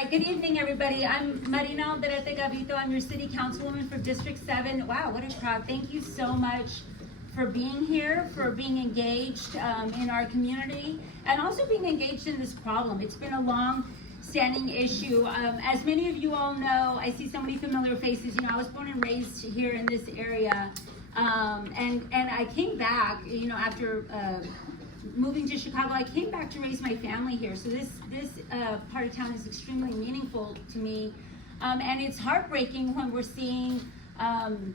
right, good evening, everybody. I'm Marina Alderete Gavito. I'm your city councilwoman for District 7. Wow, what a crowd. Thank you so much for being here, for being engaged in our community, and also being engaged in this problem. It's been a long-standing issue. As many of you all know, I see so many familiar faces. You know, I was born and raised here in this area, and I came back, you know, after moving to Chicago. I came back to raise my family here, so this part of town is extremely meaningful to me, and it's heartbreaking when we're seeing an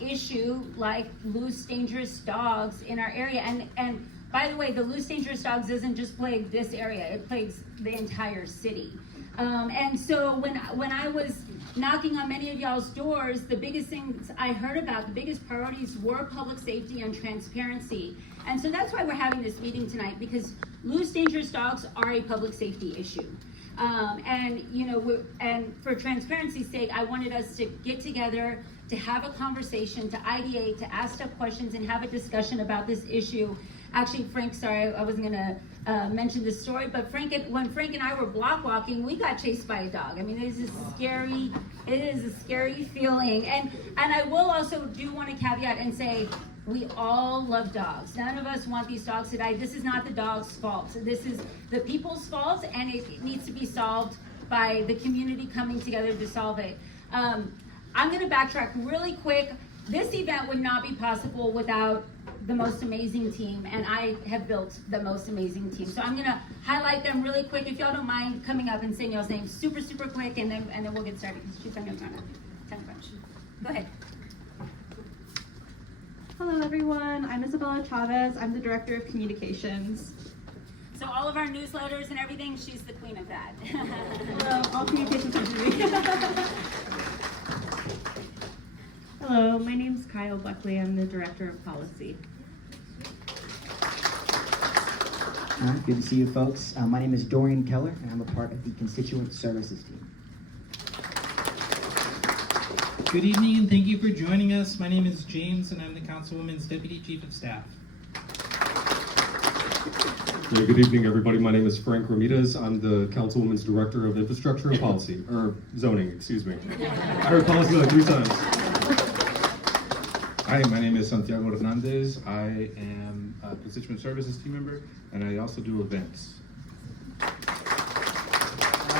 issue like loose, dangerous dogs in our area. And by the way, the loose, dangerous dogs doesn't just plague this area; it plagues the entire city. And so when I was knocking on many of y'all's doors, the biggest things I heard about, the biggest priorities were public safety and transparency. And so that's why we're having this meeting tonight, because loose, dangerous dogs are a public safety issue. And you know, and for transparency's sake, I wanted us to get together, to have a conversation, to ideate, to ask tough questions, and have a discussion about this issue. Actually, Frank, sorry, I wasn't gonna mention this story, but when Frank and I were block walking, we got chased by a dog. I mean, it is a scary feeling. And I will also do want to caveat and say, we all love dogs. None of us want these dogs to die. This is not the dog's fault. This is the people's fault, and it needs to be solved by the community coming together to solve it. I'm gonna backtrack really quick. This event would not be possible without the most amazing team, and I have built the most amazing team. So I'm gonna highlight them really quick. If y'all don't mind coming up and saying y'all's names super quick, and then we'll get started, because she's on your time crunch. Go ahead. Hello everyone, I'm Isabella Chavez. I'm the Director of Communications. So all of our newsletters and everything, she's the queen of that. Hello, all communications are to me. Hello, my name is Kyle Buckley. I'm the Director of Policy. All right, good to see you folks. My name is Dorian Keller, and I'm a part of the Constituent Services team. Good evening, and thank you for joining us. My name is James, and I'm the Councilwoman's Deputy Chief of Staff. Yeah, good evening, everybody. My name is Frank Ramirez. I'm the Councilwoman's Director of Infrastructure and Policy, or Zoning, excuse me. I heard policy like 3 times. Hi, my name is Santiago Hernandez. I am a Constituent Services team member, and I also do events.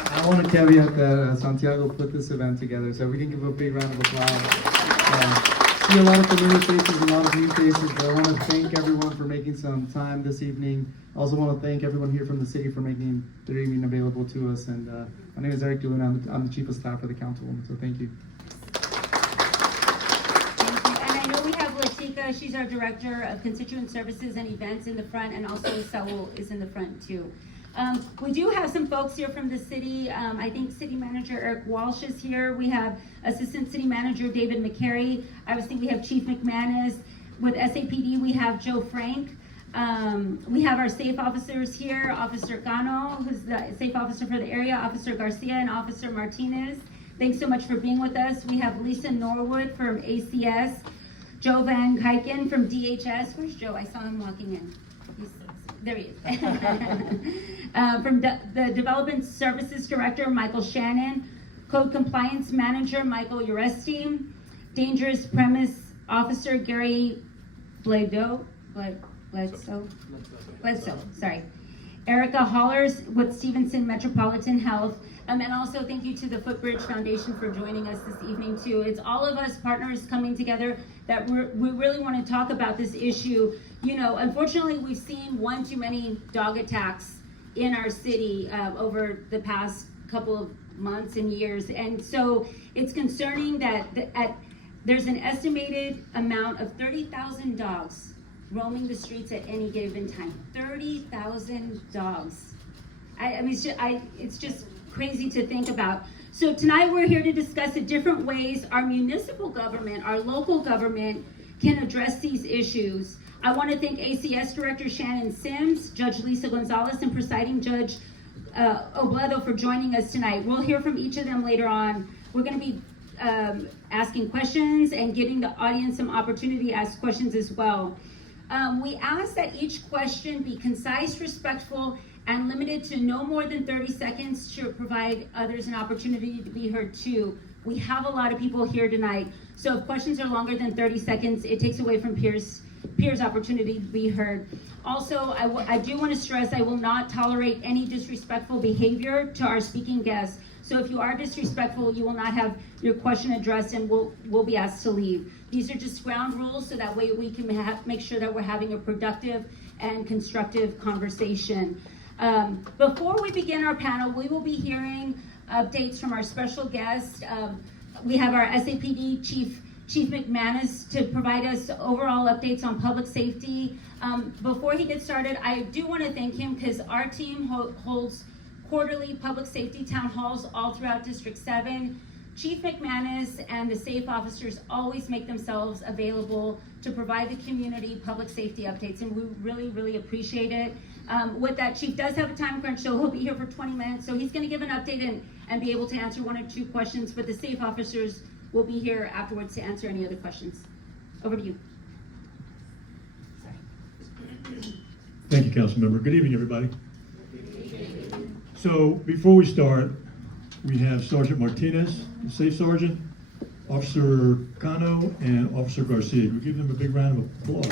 I want to caveat that Santiago put this event together, so we can give a big round of applause. See a lot of familiar faces, a lot of new faces, but I want to thank everyone for making some time this evening. I also want to thank everyone here from the city for making their evening available to us. And my name is Eric Dulin. I'm the Chief of Staff for the Councilwoman, so thank you. She's our Director of Constituent Services and Events in the front, and also Saul is in the front too. We do have some folks here from the city. I think City Manager Eric Walsh is here. We have Assistant City Manager David McCary. I was thinking we have Chief McManus. With SAPD, we have Joe Frank. We have our safe officers here, Officer Cano, who's the safe officer for the area, Officer Garcia, and Officer Martinez. Thanks so much for being with us. We have Lisa Norwood from ACS. Joe Van Kyken from DHS. Where's Joe? I saw him walking in. There he is. From the Development Services Director, Michael Shannon. Code Compliance Manager, Michael Uresti. Dangerous Premise Officer, Gary Bledsoe, sorry. Erica Hollers with Stevenson Metropolitan Health. And also thank you to the Footbridge Foundation for joining us this evening too. It's all of us partners coming together that we really want to talk about this issue. You know, unfortunately, we've seen one too many dog attacks in our city over the past couple of months and years. And so it's concerning that there's an estimated amount of 30,000 dogs roaming the streets at any given time. 30,000 dogs. I mean, it's just crazy to think about. So tonight we're here to discuss the different ways our municipal government, our local government, can address these issues. I want to thank ACS Director Shannon Sims, Judge Lisa Gonzales, and Presiding Judge Obledo for joining us tonight. We'll hear from each of them later on. We're going to be asking questions and giving the audience some opportunity to ask questions as well. We ask that each question be concise, respectful, and limited to no more than 30 seconds to provide others an opportunity to be heard too. We have a lot of people here tonight, so if questions are longer than 30 seconds, it takes away from peers' opportunity to be heard. Also, I do want to stress I will not tolerate any disrespectful behavior to our speaking guests. So if you are disrespectful, you will not have your question addressed and will be asked to leave. These are just ground rules, so that way we can make sure that we're having a productive and constructive conversation. Before we begin our panel, we will be hearing updates from our special guest. We have our SAPD Chief McManus to provide us overall updates on public safety. Before he gets started, I do want to thank him because our team holds quarterly public safety town halls all throughout District 7. Chief McManus and the SAFE officers always make themselves available to provide the community public safety updates, and we really, really appreciate it. With that, Chief does have a time crunch, so he'll be here for 20 minutes, so he's going to give an update and be able to answer one or two questions, but the SAFE officers will be here afterwards to answer any other questions. Over to you. Thank you, Councilmember. Good evening, everybody. So before we start, we have Sergeant Martinez, the Safe Sergeant, Officer Cano, and Officer Garcia. We give them a big round of applause.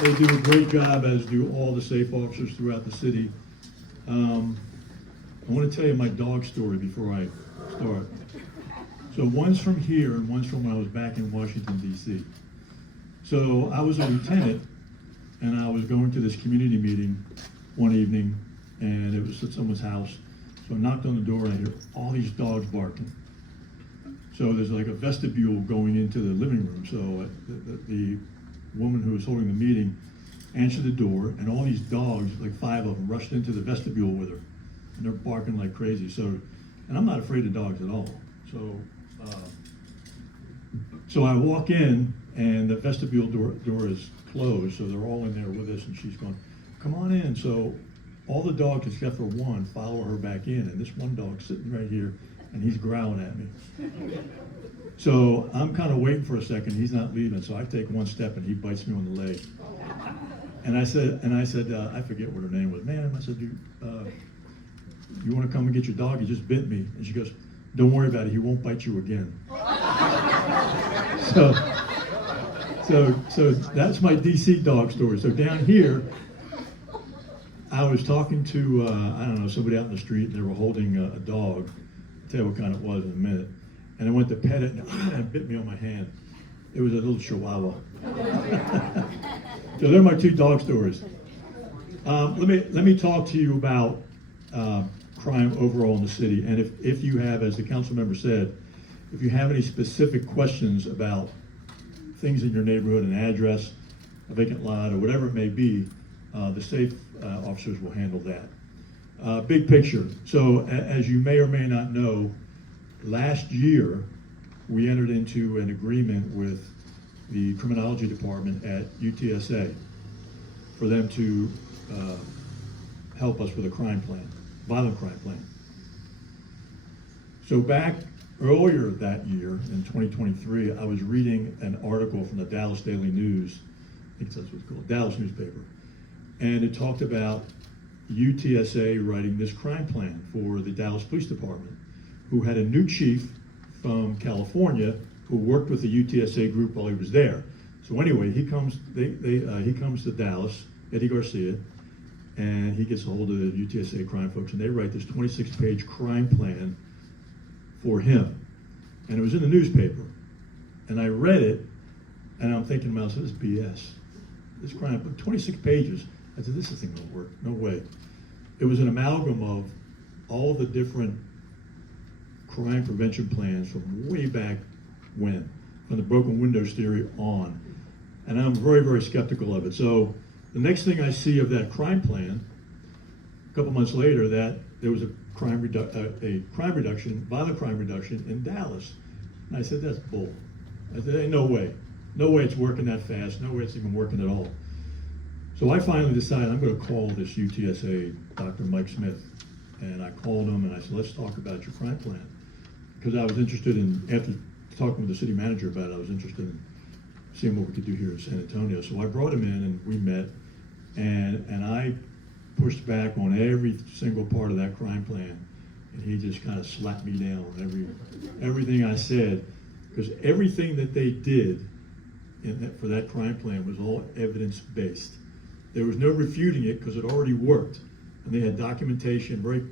They do a great job, as do all the safe officers throughout the city. I want to tell you my dog story before I start. So one's from here and one's from when I was back in Washington, D.C. So I was a lieutenant, and I was going to this community meeting one evening, and it was at someone's house. So I knocked on the door, and I hear all these dogs barking. So there's like a vestibule going into the living room. So the woman who was holding the meeting answered the door, and all these dogs, like 5 of them, rushed into the vestibule with her, and they're barking like crazy. So, and I'm not afraid of dogs at all. So I walk in, and the vestibule door is closed, so they're all in there with us, and she's going, "Come on in." So all the dogs except for one follow her back in, and this one dog's sitting right here, and he's growling at me. So I'm kind of waiting for a second. He's not leaving, so I take one step, and he bites me on the leg. And I said, I forget what her name was. "Ma'am," I said, you want to come and get your dog? He just bit me. And she goes, "Don't worry about it. He won't bite you again." So that's my DC dog story. So down here, I was talking to, I don't know, somebody out in the street, and they were holding a dog. I'll tell you what kind it was in a minute. And I went to pet it, and it bit me on my hand. It was a little chihuahua. So they're my 2 dog stories. Let me talk to you about crime overall in the city. And if you have, as the council member said, if you have any specific questions about things in your neighborhood, an address, a vacant lot, or whatever it may be, the SAFE officers will handle that. Big picture. So as you may or may not know, last year we entered into an agreement with the criminology department at UTSA for them to help us with a crime plan, violent crime plan. So back earlier that year, in 2023, I was reading an article from the Dallas Daily News, I think that's what it's called, Dallas newspaper, and it talked about UTSA writing this crime plan for the Dallas Police Department, who had a new chief from California who worked with the UTSA group while he was there. So anyway, he comes to Dallas, Eddie Garcia, and he gets a hold of the UTSA crime folks, and they write this 26-page crime plan for him. And it was in the newspaper. And I read it, and I'm thinking to myself, this is BS. This crime, 26 pages. I said, this thing won't work, no way. It was an amalgam of all the different crime prevention plans from way back when, from the broken windows theory on. And I'm very, very skeptical of it. So the next thing I see of that crime plan, a couple months later, that there was a violent crime reduction in Dallas. And I said, that's bull. I said, ain't no way. No way it's working that fast. No way it's even working at all. So I finally decided I'm going to call this UTSA Dr. Mike Smith. And I called him and I said, let's talk about your crime plan. Because I was interested in, after talking with the city manager about it, I was interested in seeing what we could do here in San Antonio. So I brought him in and we met, and I pushed back on every single part of that crime plan, and he just kind of slapped me down on everything I said, because everything that they did for that crime plan was all evidence-based. There was no refuting it because it already worked, and they had documentation, very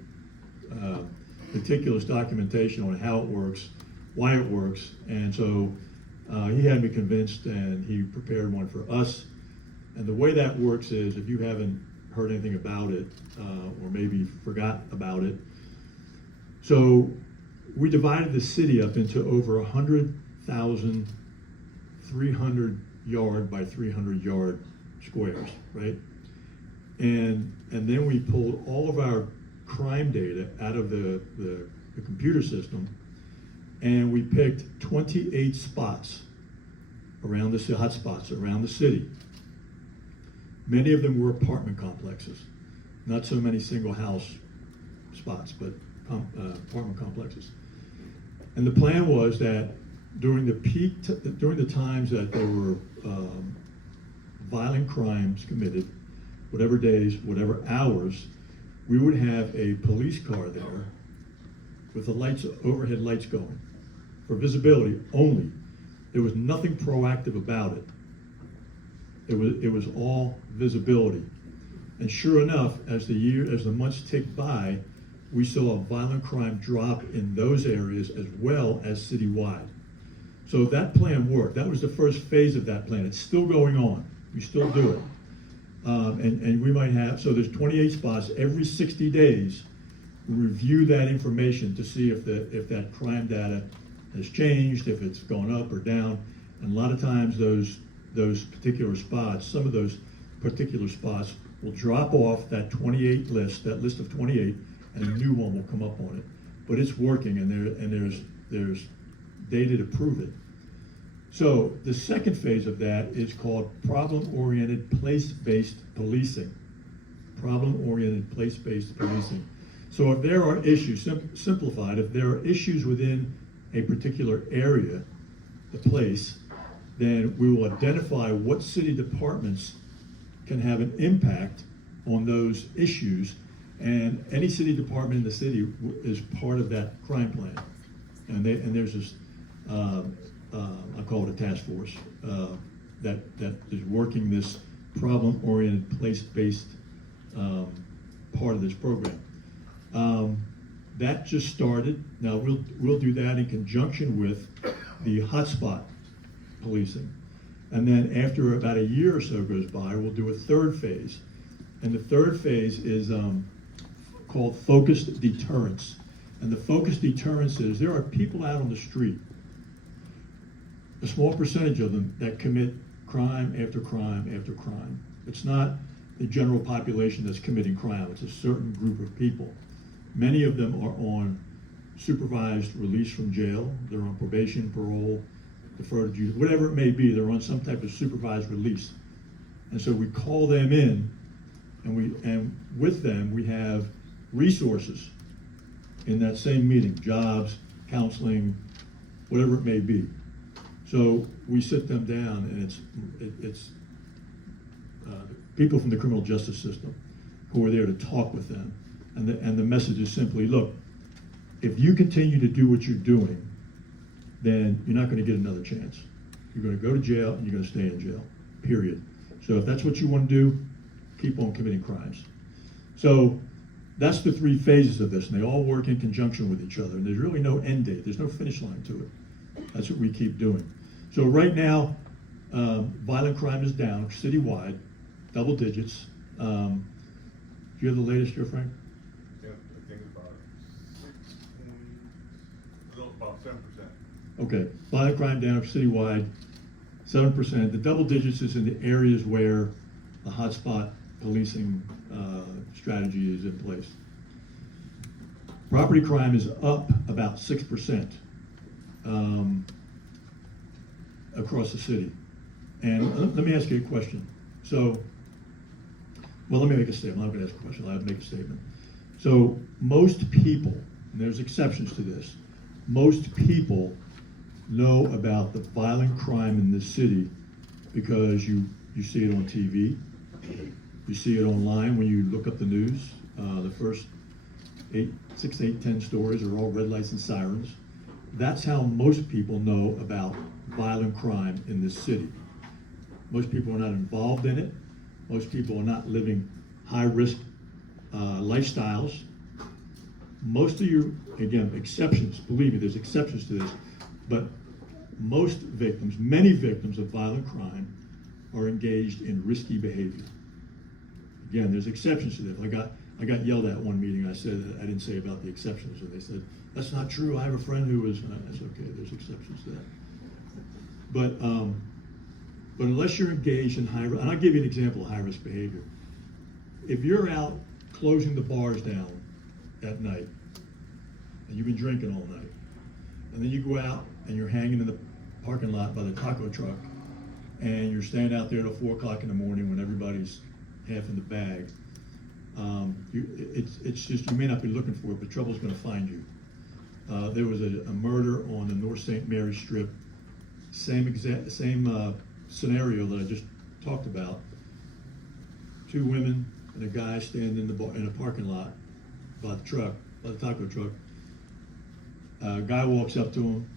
meticulous documentation on how it works, why it works, and so he had me convinced, and he prepared one for us. And the way that works is, if you haven't heard anything about it, or maybe forgot about it, so we divided the city up into over 100,000 300 yard by 300 yard squares, right? And then we pulled all of our crime data out of the computer system, and we picked 28 spots around the hot spots around the city. Many of them were apartment complexes, not so many single house spots, but apartment complexes. And the plan was that during the times that there were violent crimes committed, whatever days, whatever hours, we would have a police car there with the lights, overhead lights going, for visibility only. There was nothing proactive about it. It was all visibility. And sure enough, as the months ticked by, we saw a violent crime drop in those areas as well as citywide. So that plan worked. That was the first phase of that plan. It's still going on. We still do it. And we might have, so there's 28 spots. Every 60 days, we review that information to see if that crime data has changed, if it's gone up or down. And a lot of times those particular spots, some of those particular spots will drop off that 28 list, that list of 28, and a new one will come up on it. But it's working, and there's data to prove it. So the second phase of that is called problem-oriented place-based policing. Problem-oriented place-based policing. So if there are issues, simplified, if there are issues within a particular area, the place, then we will identify what city departments can have an impact on those issues, and any city department in the city is part of that crime plan. And there's this, I call it a task force, that is working this problem-oriented, place-based part of this program. That just started. Now we'll do that in conjunction with the hotspot policing. And then after about a year or so goes by, we'll do a third phase. And the third phase is called focused deterrence. And the focused deterrence is there are people out on the street, a small percentage of them, that commit crime after crime after crime. It's not the general population that's committing crime. It's a certain group of people. Many of them are on supervised release from jail. They're on probation, parole, deferred duty, whatever it may be. They're on some type of supervised release. And so we call them in, and with them we have resources in that same meeting, jobs, counseling, whatever it may be. So we sit them down, and it's people from the criminal justice system who are there to talk with them. And the message is simply, look, if you continue to do what you're doing, then you're not going to get another chance. You're going to go to jail, and you're going to stay in jail, period. So if that's what you want to do, keep on committing crimes. So that's the three phases of this, and they all work in conjunction with each other. And there's really no end date. There's no finish line to it. That's what we keep doing. So right now, violent crime is down citywide, double digits. Do you have the latest here, Frank? Yeah, I think about 7%. Okay, violent crime down citywide, 7%. The double digits is in the areas where the hotspot policing strategy is in place. Property crime is up about 6% across the city. And let me ask you a question. So, well, let me make a statement. I'm not going to ask a question. I'll make a statement. So most people, and there's exceptions to this, most people know about the violent crime in this city because you see it on TV, you see it online when you look up the news. The first 6, 8, 10 stories are all red lights and sirens. That's how most people know about violent crime in this city. Most people are not involved in it. Most people are not living high-risk lifestyles. Most of you, again, exceptions, believe me, there's exceptions to this, but most victims, many victims of violent crime are engaged in risky behavior. Again, there's exceptions to this. I got yelled at one meeting. I said I didn't say about the exceptions, and they said, that's not true. I have a friend who was, and I said, okay, there's exceptions to that. But unless you're engaged in high, and I'll give you an example of high-risk behavior. If you're out closing the bars down at night, and you've been drinking all night, and then you go out and you're hanging in the parking lot by the taco truck, and you're standing out there till 4 o'clock in the morning when everybody's half in the bag, it's just, you may not be looking for it, but trouble's gonna find you. There was a murder on the North St. Mary Strip, same scenario that I just talked about. 2 women and a guy standing in a parking lot by the taco truck. A guy walks up to him,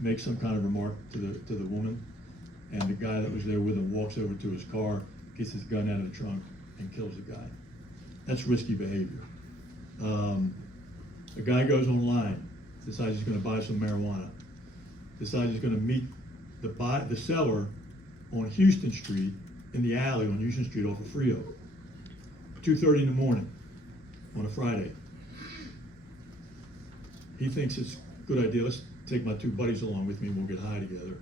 makes some kind of remark to the woman, and the guy that was there with him walks over to his car, gets his gun out of the trunk, and kills the guy. That's risky behavior. A guy goes online, decides he's going to buy some marijuana, decides he's going to meet the seller on Houston Street, in the alley on Houston Street off of Frio, 2:30 in the morning on a Friday. He thinks it's a good idea, let's take my 2 buddies along with me and we'll get high together.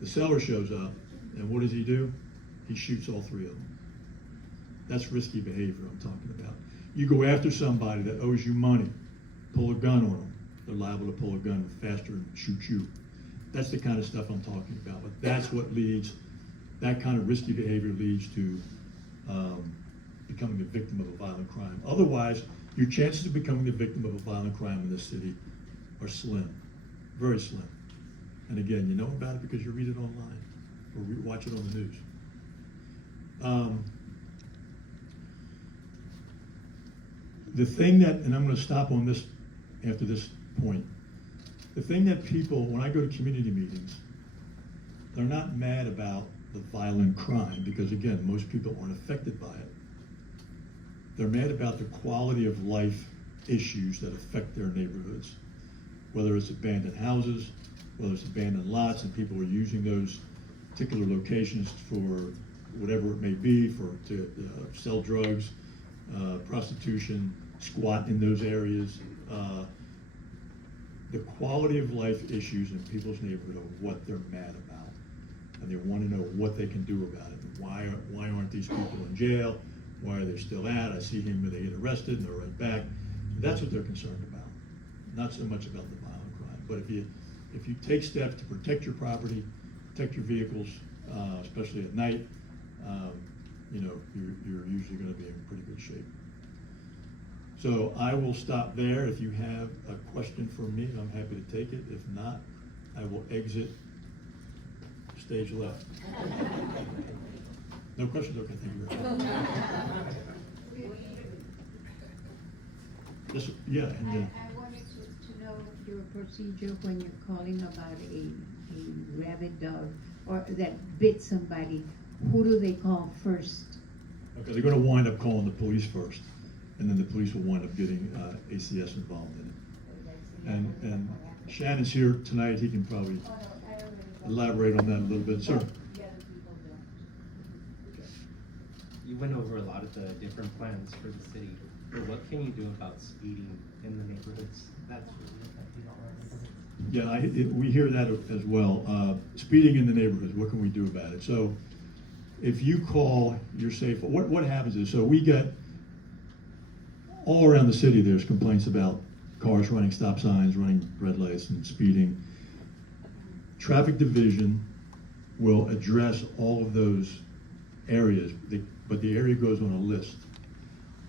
The seller shows up, and what does he do? He shoots all 3 of them. That's risky behavior I'm talking about. You go after somebody that owes you money, pull a gun on them, they're liable to pull a gun faster and shoot you. That's the kind of stuff I'm talking about, but that's what leads, that kind of risky behavior leads to becoming a victim of a violent crime. Otherwise, your chances of becoming a victim of a violent crime in this city are slim, very slim. And again, you know about it because you read it online or watch it on the news. The thing that, and I'm going to stop on this after this point, the thing that people, when I go to community meetings, they're not mad about the violent crime because, again, most people aren't affected by it. They're mad about the quality of life issues that affect their neighborhoods, whether it's abandoned houses, whether it's abandoned lots, and people are using those particular locations for whatever it may be, to sell drugs, prostitution, squat in those areas. The quality of life issues in people's neighborhood are what they're mad about, and they want to know what they can do about it. Why aren't these people in jail? Why are they still out? I see him when they get arrested and they're right back. That's what they're concerned about, not so much about the violent crime. But if you take steps to protect your property, protect your vehicles, especially at night, you're usually going to be in pretty good shape. So I will stop there. If you have a question for me, I'm happy to take it. If not, I will exit stage left. No questions? Okay, thank you very much. Yes, yeah, and I wanted to know your procedure when you're calling about a rabid dog or that bit somebody. Who do they call first? okay, they're going to wind up calling the police first, and then the police will wind up getting ACS involved in it. And Shannon's here tonight. He can probably elaborate on that a little bit. Sir? You went over a lot of the different plans for the city, but what can you do about speeding in the neighborhoods? That's really affecting all of us. Yeah, we hear that as well. Speeding in the neighborhoods, what can we do about it? So if you call, you're safe. What happens is, so we get, all around the city there's complaints about cars running stop signs, running red lights, and speeding. Traffic division will address all of those areas, but the area goes on a list.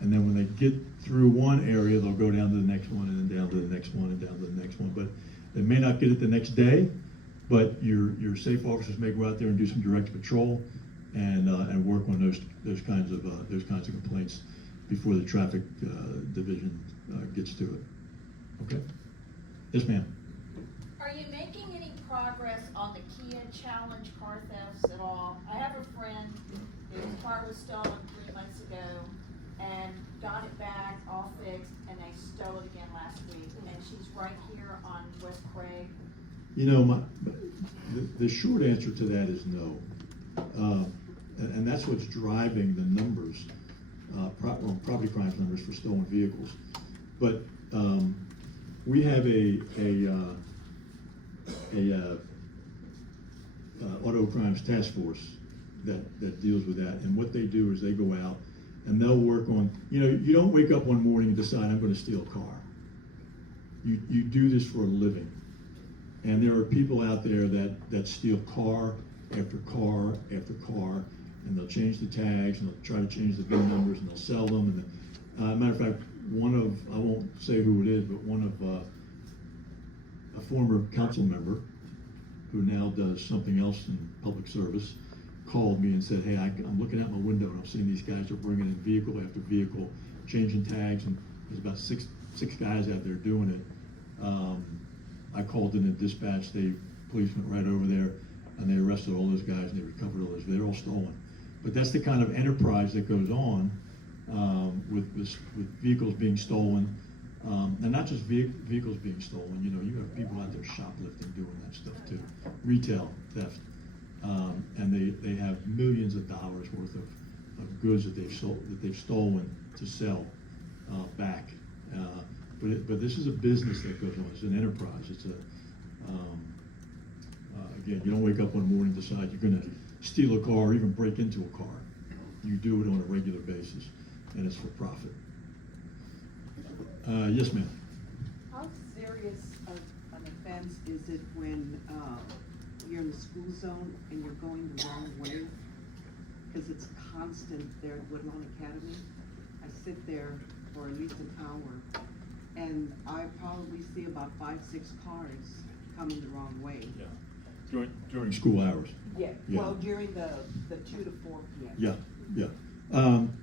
And then when they get through one area, they'll go down to the next one, and then down to the next one, and down to the next one. But they may not get it the next day, But your safe officers may go out there and do some direct patrol and work on those kinds of complaints before the traffic division gets to it. Okay? Yes, ma'am. Are you making any progress on the Kia Challenge car thefts at all? I have a friend whose car was stolen 3 months ago and got it back all fixed, and they stole it again last week. And she's right here on West Craig. You know, the short answer to that is no. And that's what's driving the numbers, property crimes numbers for stolen vehicles. But we have a auto crimes task force that deals with that. And what they do is they go out and they'll work on, you don't wake up one morning and decide I'm going to steal a car. You do this for a living. And there are people out there that steal car after car after car, and they'll change the tags, and they'll try to change the VIN numbers, and they'll sell them. And matter of fact, I won't say who it is, but one of a former council member who now does something else in public service called me and said, hey, I'm looking out my window and I'm seeing these guys are bringing in vehicle after vehicle, changing tags, and there's about six guys out there doing it. I called in and dispatched, police went right over there and they arrested all those guys and they recovered all those, they're all stolen. But that's the kind of enterprise that goes on with vehicles being stolen, and not just vehicles being stolen. You have people out there shoplifting, doing that stuff too, retail theft, and they have millions of dollars worth of goods that they've stolen to sell back. But this is a business that goes on. It's an enterprise. It's again, you don't wake up one morning and decide you're going to steal a car or even break into a car. You do it on a regular basis, and it's for profit. Yes, ma'am. How serious of an offense is it when you're in the school zone and you're going the wrong way? Because it's constant there at Woodlawn Academy. I sit there for at least an hour, and I probably see about 5-6 cars coming the wrong way. Yeah. During school hours. Yeah. Yeah. Well, during the 2 to 4 p.m. Yeah.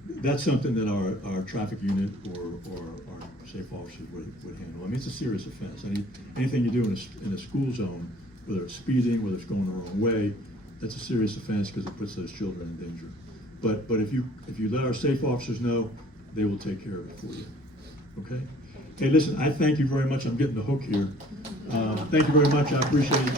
That's something that our traffic unit or our safe officers would handle. I mean, it's a serious offense. Anything you do in a school zone, whether it's speeding, whether it's going the wrong way, that's a serious offense because it puts those children in danger. But if you let our safe officers know, they will take care of it for you. Okay? Hey, listen, I thank you very much. I'm getting the hook here. Thank you very much. I appreciate it.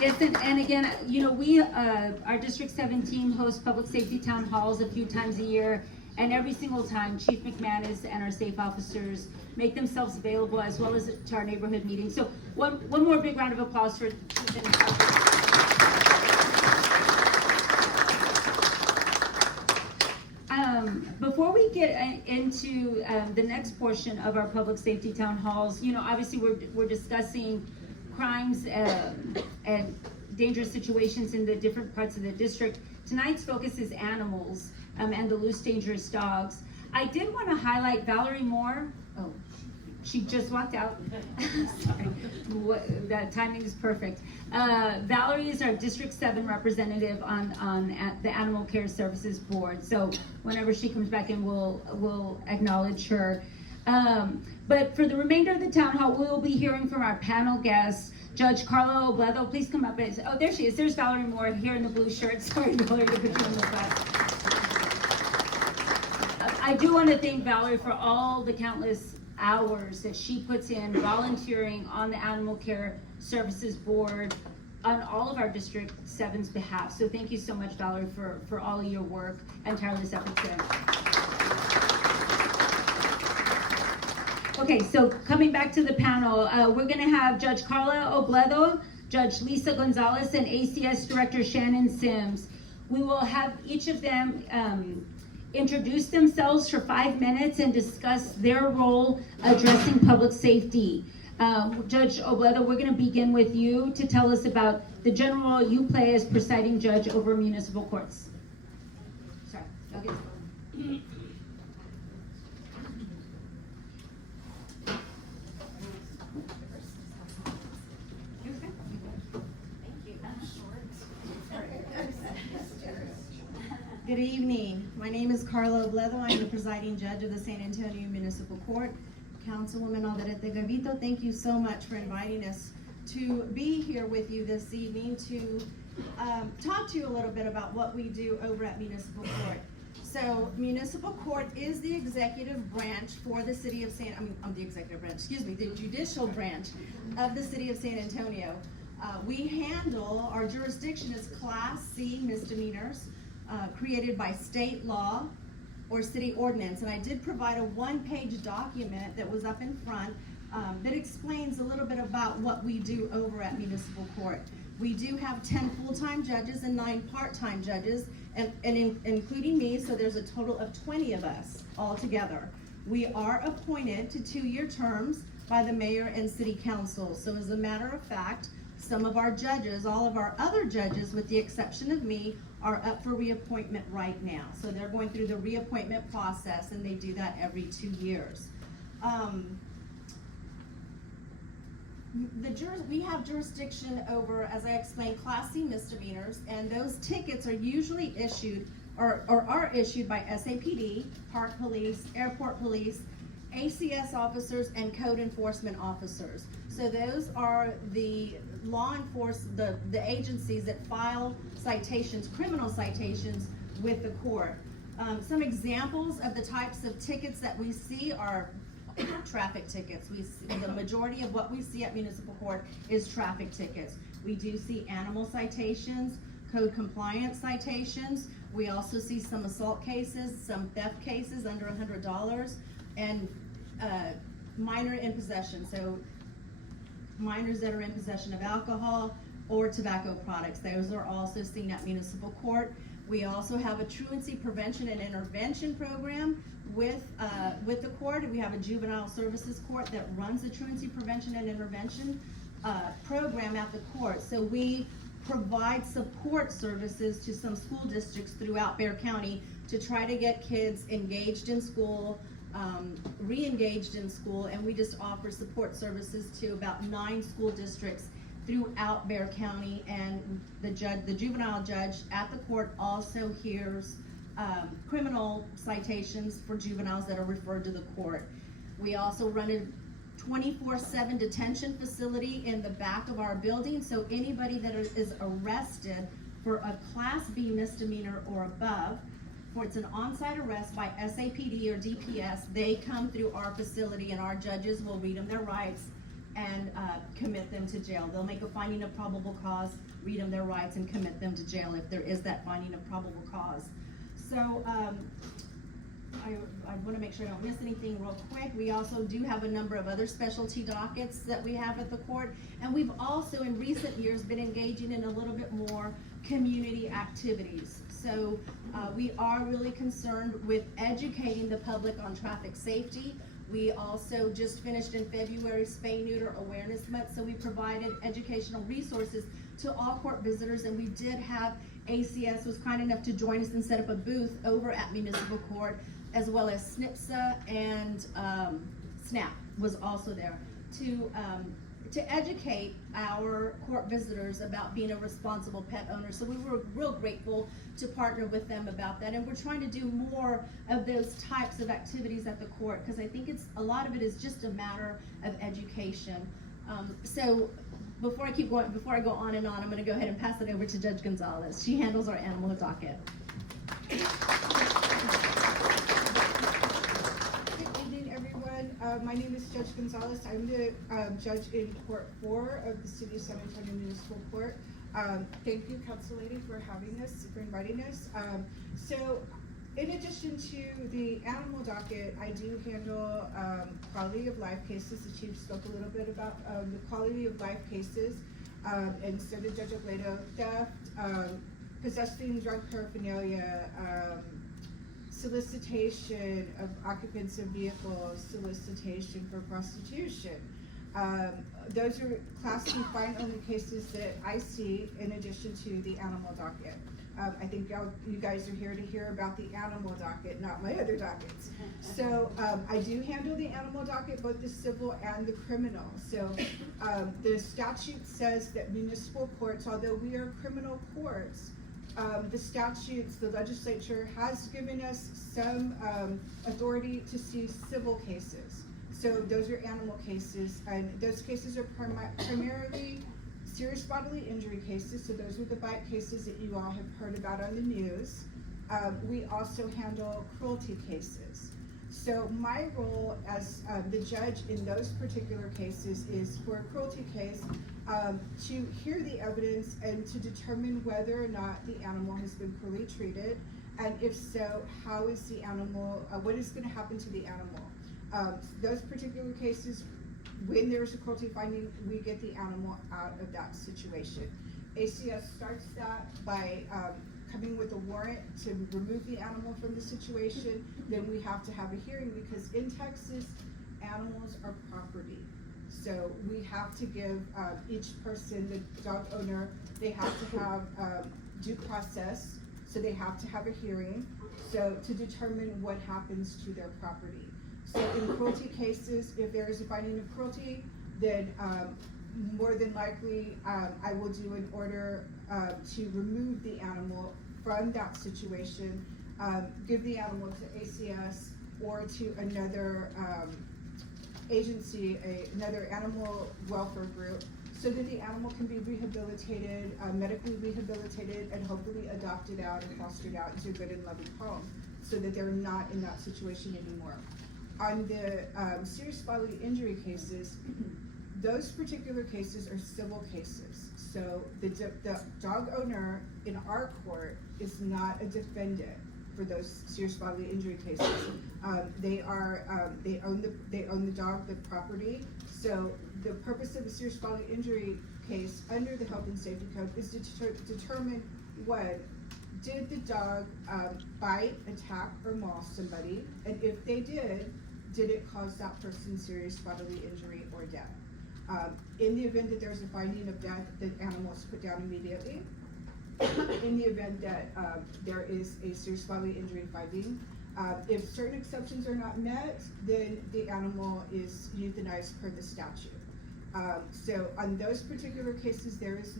Yes, and again, we, our District 7 team hosts public safety town halls a few times a year, and every single time Chief McManus and our safe officers make themselves available, as well as to our neighborhood meetings. So one more big round of applause for before we get into the next portion of our public safety town halls, obviously we're discussing crimes and dangerous situations in the different parts of the district. Tonight's focus is animals and the loose, dangerous dogs. I did want to highlight Valerie Moore. Oh, she just walked out. Sorry, that timing is perfect. Valerie is our District 7 representative on the Animal Care Services Board. So whenever she comes back in, we'll acknowledge her. But for the remainder of the town hall, we'll be hearing from our panel guests. Judge Carla Obledo, please come up. Oh, there she is. There's Valerie Moore here in the blue shirt. Sorry, Valerie, to put you on the spot. I do want to thank Valerie for all the countless hours that she puts in volunteering on the Animal Care Services Board on all of our District 7's behalf. So thank you so much, Valerie, for all of your work and tireless efforts there. Okay, so coming back to the panel, we're going to have Judge Carla Obledo, Judge Lisa Gonzales, and ACS Director Shannon Sims. We will have each of them introduce themselves for 5 minutes and discuss their role addressing public safety. Judge Obledo, we're going to begin with you to tell us about the general role you play as presiding judge over municipal courts. Sorry, I'll get Good evening. My name is Carla Obledo. I'm the presiding judge of the San Antonio Municipal Court. Councilwoman Alderete Gavito, thank you so much for inviting us to be here with you this evening to talk to you a little bit about what we do over at Municipal Court. So Municipal Court is the executive branch for the city of the judicial branch of the city of San Antonio. We handle, our jurisdiction is Class C misdemeanors created by state law or city ordinance. And I did provide a one-page document that was up in front that explains a little bit about what we do over at Municipal Court. We do have 10 full-time judges and 9 part-time judges, and including me, so there's a total of 20 of us all together. We are appointed to 2-year terms by the mayor and city council. So as a matter of fact, some of our judges, all of our other judges, with the exception of me, are up for reappointment right now. So they're going through the reappointment process, and they do that every 2 years. We have jurisdiction over, as I explained, Class C misdemeanors, and those tickets are usually issued or are issued by SAPD, Park Police, Airport Police, ACS officers, and code enforcement officers. So those are the law enforcement, the agencies that file citations, criminal citations with the court. Some examples of the types of tickets that we see are traffic tickets. The majority of what we see at Municipal Court is traffic tickets. We do see animal citations, code compliance citations. We also see some assault cases, some theft cases under $100, and minor in possession. So minors that are in possession of alcohol or tobacco products. Those are also seen at Municipal Court. We also have a truancy prevention and intervention program with the court. We have a juvenile services court that runs the truancy prevention and intervention program at the court. So we provide support services to some school districts throughout Bexar County to try to get kids engaged in school, re-engaged in school, and we just offer support services to about 9 school districts throughout Bexar County. And the juvenile judge at the court also hears criminal citations for juveniles that are referred to the court. We also run a 24/7 detention facility in the back of our building, so anybody that is arrested for a Class B misdemeanor or above, it's an on-site arrest by SAPD or DPS, they come through our facility and our judges will read them their rights and commit them to jail. They'll make a finding of probable cause, read them their rights, and commit them to jail if there is that finding of probable cause. So I want to make sure I don't miss anything real quick. We also do have a number of other specialty dockets that we have at the court, and we've also in recent years been engaging in a little bit more community activities. So we are really concerned with educating the public on traffic safety. We also just finished in February Spay Neuter Awareness Month, so we provided educational resources to all court visitors, and we did have ACS was kind enough to join us and set up a booth over at Municipal Court, as well as SNPSA and SNAP was also there to educate our court visitors about being a responsible pet owner. So we were real grateful to partner with them about that, and we're trying to do more of those types of activities at the court, because I think a lot of it is just a matter of education. So before I go on and on, I'm going to go ahead and pass it over to Judge Gonzales. She handles our animal docket. Good evening, everyone. My name is Judge Gonzales. I'm the judge in Court 4 of the City of San Antonio Municipal Court. Thank you, Council Lady, for having us, for inviting us. So, in addition to the animal docket, I do handle quality of life cases. The Chief spoke a little bit about the quality of life cases, and so did Judge Obledo. Theft, possessing drug paraphernalia, solicitation of occupants of vehicles, solicitation for prostitution. Those are Class C fine-only cases that I see in addition to the animal docket. I think you guys are here to hear about the animal docket, not my other dockets. So I do handle the animal docket, both the civil and the criminal. So the statute says that municipal courts, although we are criminal courts, the statutes, the legislature has given us some authority to see civil cases. So those are animal cases, and those cases are primarily serious bodily injury cases. So those are the bite cases that you all have heard about on the news. We also handle cruelty cases. So my role as the judge in those particular cases is for a cruelty case to hear the evidence and to determine whether or not the animal has been cruelly treated, and if so, how is the animal, what is going to happen to the animal. Those particular cases, when there's a cruelty finding, we get the animal out of that situation. ACS starts that by coming with a warrant to remove the animal from the situation. Then we have to have a hearing, because in Texas, animals are property. So we have to give each person, the dog owner, they have to have due process. So they have to have a hearing, so to determine what happens to their property. So in cruelty cases, if there is a finding of cruelty, then more than likely I will do an order to remove the animal from that situation, give the animal to ACS or to another agency, another animal welfare group, so that the animal can be rehabilitated, medically rehabilitated, and hopefully adopted out and fostered out into a good and loving home, so that they're not in that situation anymore. On the serious bodily injury cases, those particular cases are civil cases. So the dog owner in our court is not a defendant for those serious bodily injury cases. They own the dog, the property. So the purpose of a serious bodily injury case under the Health and Safety Code is to determine what did the dog bite, attack, or maul somebody, and if they did it cause that person serious bodily injury or death? In the event that there's a finding of death, the animal is put down immediately. In the event that there is a serious bodily injury finding, if certain exceptions are not met, then the animal is euthanized per the statute. So on those particular cases, there is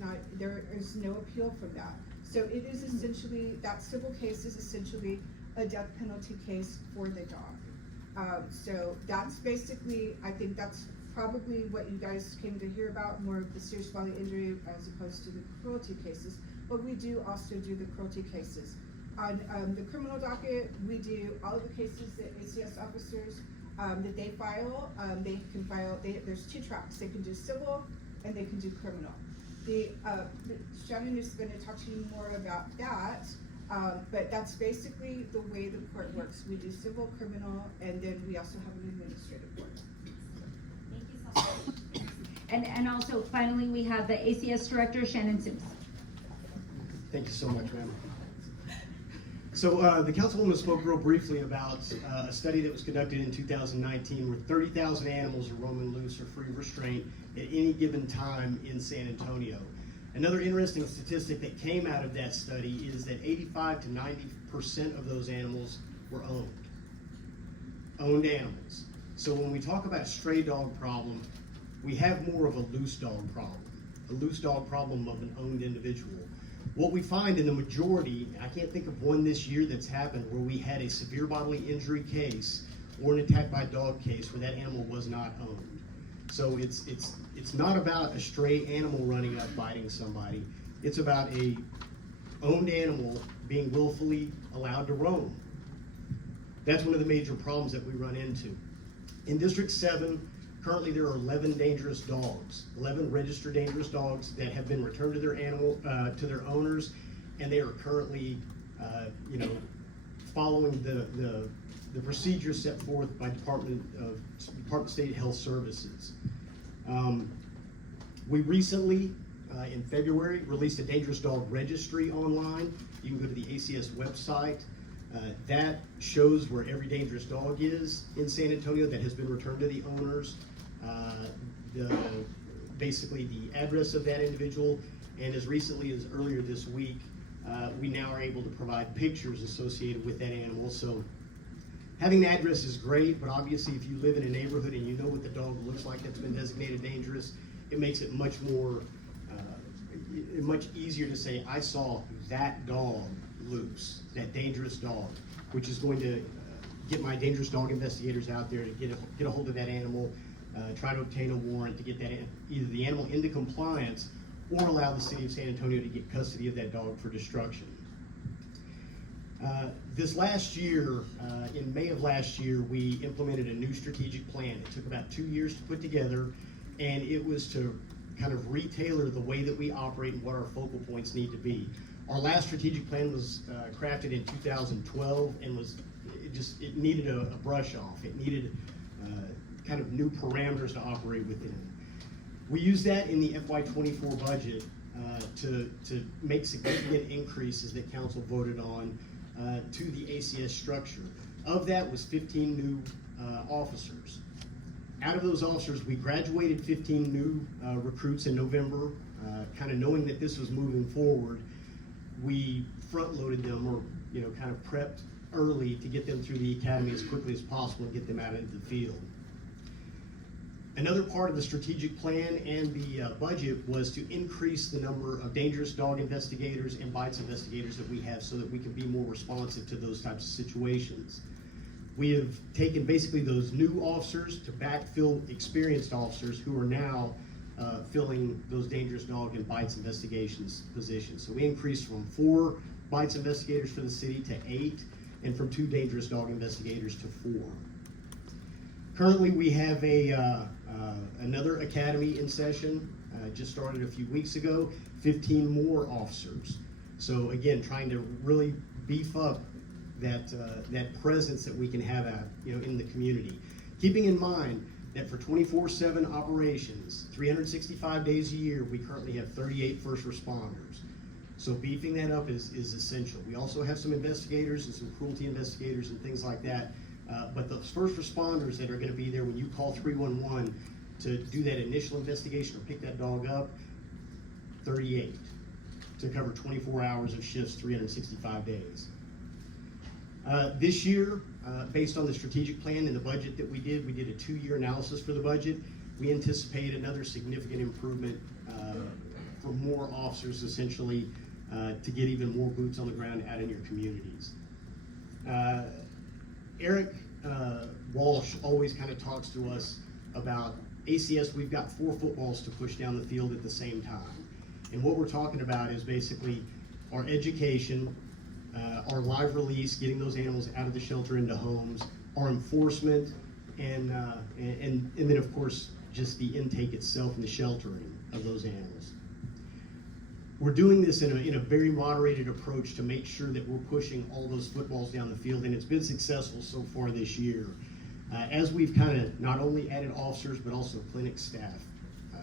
no appeal from that. So it is essentially, that civil case is essentially a death penalty case for the dog. So that's basically, I think that's probably what you guys came to hear about, more of the serious bodily injury as opposed to the cruelty cases. But we do also do the cruelty cases. On the criminal docket, we do all of the cases that ACS officers that they file. They can file, there's two tracks. They can do civil and they can do criminal. Shannon is going to talk to you more about that, but that's basically the way the court works. We do civil, criminal, and then we also have an administrative court. Thank you so much. And also, finally, we have the ACS Director, Shannon Sims. Thank you so much, ma'am. So the Councilwoman spoke real briefly about a study that was conducted in 2019 where 30,000 animals are roaming loose or free of restraint at any given time in San Antonio. Another interesting statistic that came out of that study is that 85 to 90% of those animals were owned animals. So when we talk about a stray dog problem, we have more of a loose dog problem of an owned individual. What we find in the majority, I can't think of one this year that's happened where we had a severe bodily injury case or an attack by dog case where that animal was not owned. So it's not about a stray animal running up biting somebody. It's about a owned animal being willfully allowed to roam. That's one of the major problems that we run into. In District 7, currently there are 11 dangerous dogs, 11 registered dangerous dogs that have been returned to their owners, and they are currently, following the procedures set forth by Department of State Health Services. We recently, in February, released a dangerous dog registry online. You can go to the ACS website. That shows where every dangerous dog is in San Antonio that has been returned to the owners, basically the address of that individual, and as recently as earlier this week, we now are able to provide pictures associated with that animal. So having the address is great, but obviously if you live in a neighborhood and you know what the dog looks like that's been designated dangerous, it makes it much easier to say, I saw that dog loose, that dangerous dog, which is going to get my dangerous dog investigators out there to get a hold of that animal, try to obtain a warrant to get that either the animal into compliance or allow the city of San Antonio to get custody of that dog for destruction. This last year, in May of last year, we implemented a new strategic plan. It took about 2 years to put together, and it was to kind of retailor the way that we operate and what our focal points need to be. Our last strategic plan was crafted in 2012 and it needed a brush off. It needed kind of new parameters to operate within. We used that in the FY24 budget to make significant increases that council voted on to the ACS structure. Of that was 15 new officers. Out of those officers, we graduated 15 new recruits in November, kind of knowing that this was moving forward. We front-loaded them, or kind of prepped early to get them through the academy as quickly as possible and get them out into the field. Another part of the strategic plan and the budget was to increase the number of dangerous dog investigators and bites investigators that we have so that we can be more responsive to those types of situations. We have taken basically those new officers to backfill experienced officers who are now filling those dangerous dog and bites investigations positions. So we increased from 4 bites investigators for the city to 8, and from 2 dangerous dog investigators to 4. Currently, we have another academy in session, just started a few weeks ago, 15 more officers. So again, trying to really beef up that presence that we can have in the community. Keeping in mind that for 24/7 operations, 365 days a year, we currently have 38 first responders. So beefing that up is essential. We also have some investigators and some cruelty investigators and things like that. But those first responders that are going to be there when you call 311 to do that initial investigation or pick that dog up, 38 to cover 24 hours of shifts, 365 days. This year, based on the strategic plan and the budget that we did a 2-year analysis for the budget. We anticipate another significant improvement for more officers, essentially, to get even more boots on the ground out in your communities. Eric Walsh always kind of talks to us about ACS. We've got 4 footballs to push down the field at the same time. And what we're talking about is basically our education, our live release, getting those animals out of the shelter into homes, our enforcement, and then of course just the intake itself and the sheltering of those animals. We're doing this in a very moderated approach to make sure that we're pushing all those footballs down the field, and it's been successful so far this year. As we've kind of not only added officers, but also clinic staff,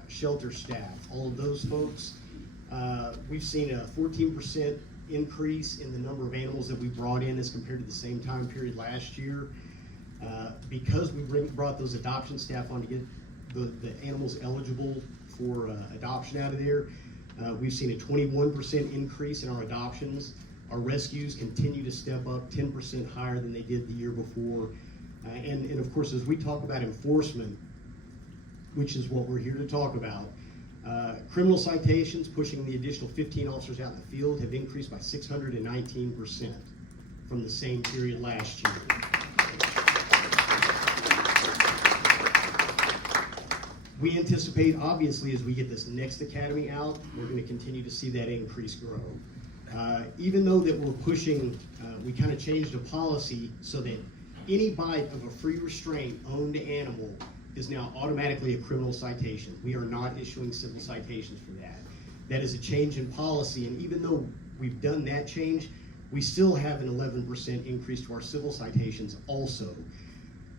shelter staff, all of those folks, we've seen a 14% increase in the number of animals that we brought in as compared to the same time period last year. Because we brought those adoption staff on to get the animals eligible for adoption out of there, we've seen a 21% increase in our adoptions. Our rescues continue to step up 10% higher than they did the year before. And of course, as we talk about enforcement, which is what we're here to talk about, criminal citations, pushing the additional 15 officers out in the field, have increased by 619% from the same period last year. We anticipate, obviously, as we get this next academy out, we're going to continue to see that increase grow. Even though that we're pushing, we kind of changed a policy so that any bite of a free restraint owned animal is now automatically a criminal citation. We are not issuing civil citations for that. That is a change in policy, and even though we've done that change, we still have an 11% increase to our civil citations also.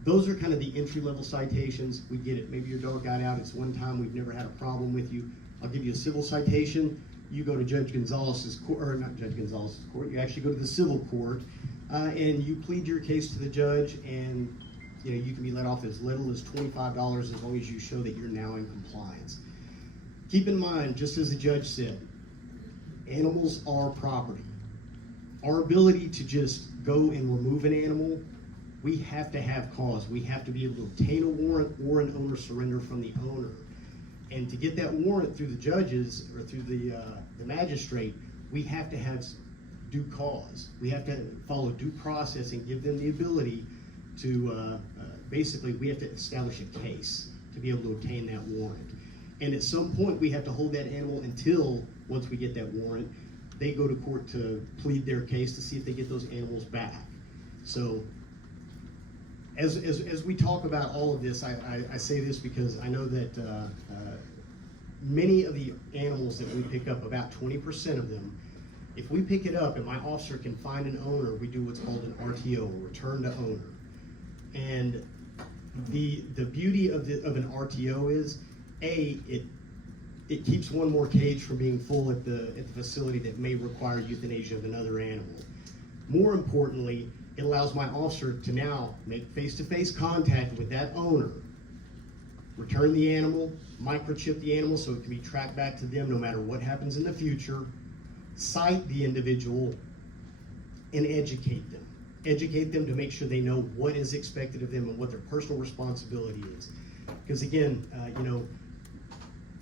Those are kind of the entry-level citations. We get it. Maybe your dog got out. It's one time. We've never had a problem with you. I'll give you a civil citation. You go to Judge Gonzales' court, or not Judge Gonzales' court. You actually go to the civil court, and you plead your case to the judge, and you can be let off as little as $25 as long as you show that you're now in compliance. Keep in mind, just as the judge said, animals are property. Our ability to just go and remove an animal, we have to have cause. We have to be able to obtain a warrant or an owner surrender from the owner. And to get that warrant through the judges or through the magistrate, we have to have due cause. We have to follow due process and give them the ability to, basically, we have to establish a case to be able to obtain that warrant. And at some point, we have to hold that animal until, once we get that warrant, they go to court to plead their case to see if they get those animals back. So, as we talk about all of this, I say this because I know that many of the animals that we pick up, about 20% of them, if we pick it up and my officer can find an owner, we do what's called an RTO, or return to owner. And the beauty of an RTO is, it keeps one more cage from being full at the facility that may require euthanasia of another animal. More importantly, it allows my officer to now make face-to-face contact with that owner, return the animal, microchip the animal so it can be tracked back to them no matter what happens in the future, cite the individual, and educate them. Educate them to make sure they know what is expected of them and what their personal responsibility is. Because again,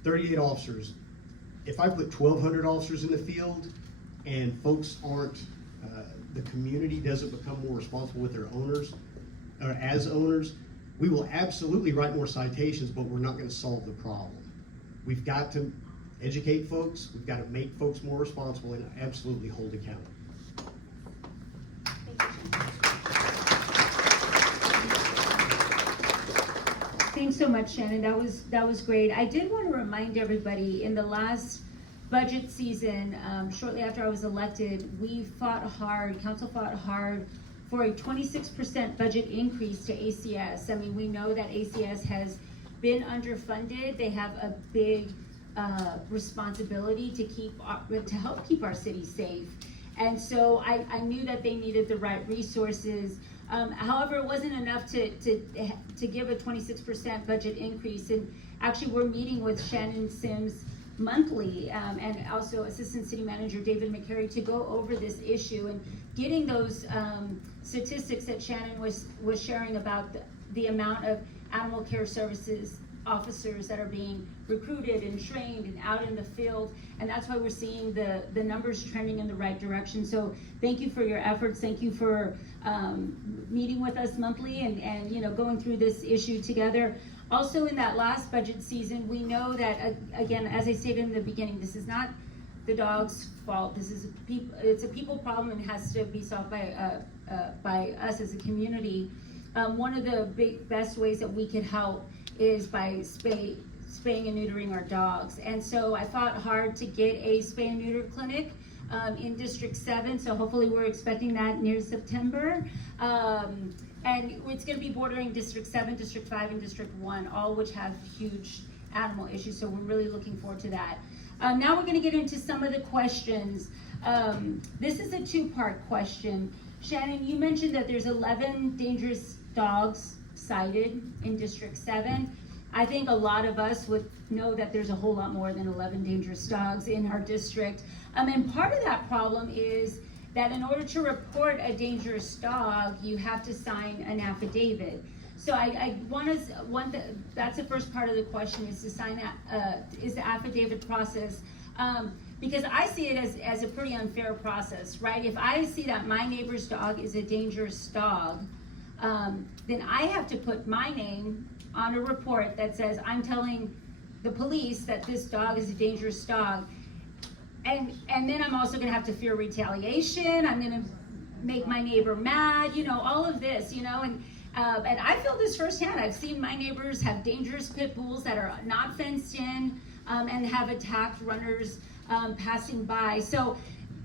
38 officers, if I put 1,200 officers in the field and folks aren't, the community doesn't become more responsible with their owners, or as owners, we will absolutely write more citations, but we're not going to solve the problem. We've got to educate folks, we've got to make folks more responsible, and absolutely hold accountable. Thanks so much, Shannon. That was great. I did want to remind everybody, in the last budget season, shortly after I was elected, we fought hard, council fought hard for a 26% budget increase to ACS. I mean, we know that ACS has been underfunded. They have a big responsibility to help keep our city safe. And so I knew that they needed the right resources. However, it wasn't enough to give a 26% budget increase. And actually, we're meeting with Shannon Sims monthly, and also Assistant City Manager David McCary, to go over this issue and getting those statistics that Shannon was sharing about the amount of animal care services officers that are being recruited and trained and out in the field. And that's why we're seeing the numbers trending in the right direction. So thank you for your efforts. Thank you for meeting with us monthly and going through this issue together. Also, in that last budget season, we know that, again, as I stated in the beginning, this is not the dog's fault. It's a people problem and has to be solved by us as a community. One of the best ways that we could help is by spaying and neutering our dogs. And so I fought hard to get a spay and neuter clinic in District 7, so hopefully we're expecting that near September. And it's going to be bordering District 7, District 5, and District 1, all which have huge animal issues, so we're really looking forward to that. Now we're going to get into some of the questions. This is a two-part question. Shannon, you mentioned that there's 11 dangerous dogs cited in District 7. I think a lot of us would know that there's a whole lot more than 11 dangerous dogs in our district. And part of that problem is that in order to report a dangerous dog, you have to sign an affidavit. So that's the first part of the question, is to sign that, is the affidavit process. Because I see it as a pretty unfair process, right? If I see that my neighbor's dog is a dangerous dog, then I have to put my name on a report that says I'm telling the police that this dog is a dangerous dog. And then I'm also gonna have to fear retaliation. I'm gonna make my neighbor mad, all of this, and I feel this firsthand. I've seen my neighbors have dangerous pit bulls that are not fenced in, and have attacked runners passing by. So,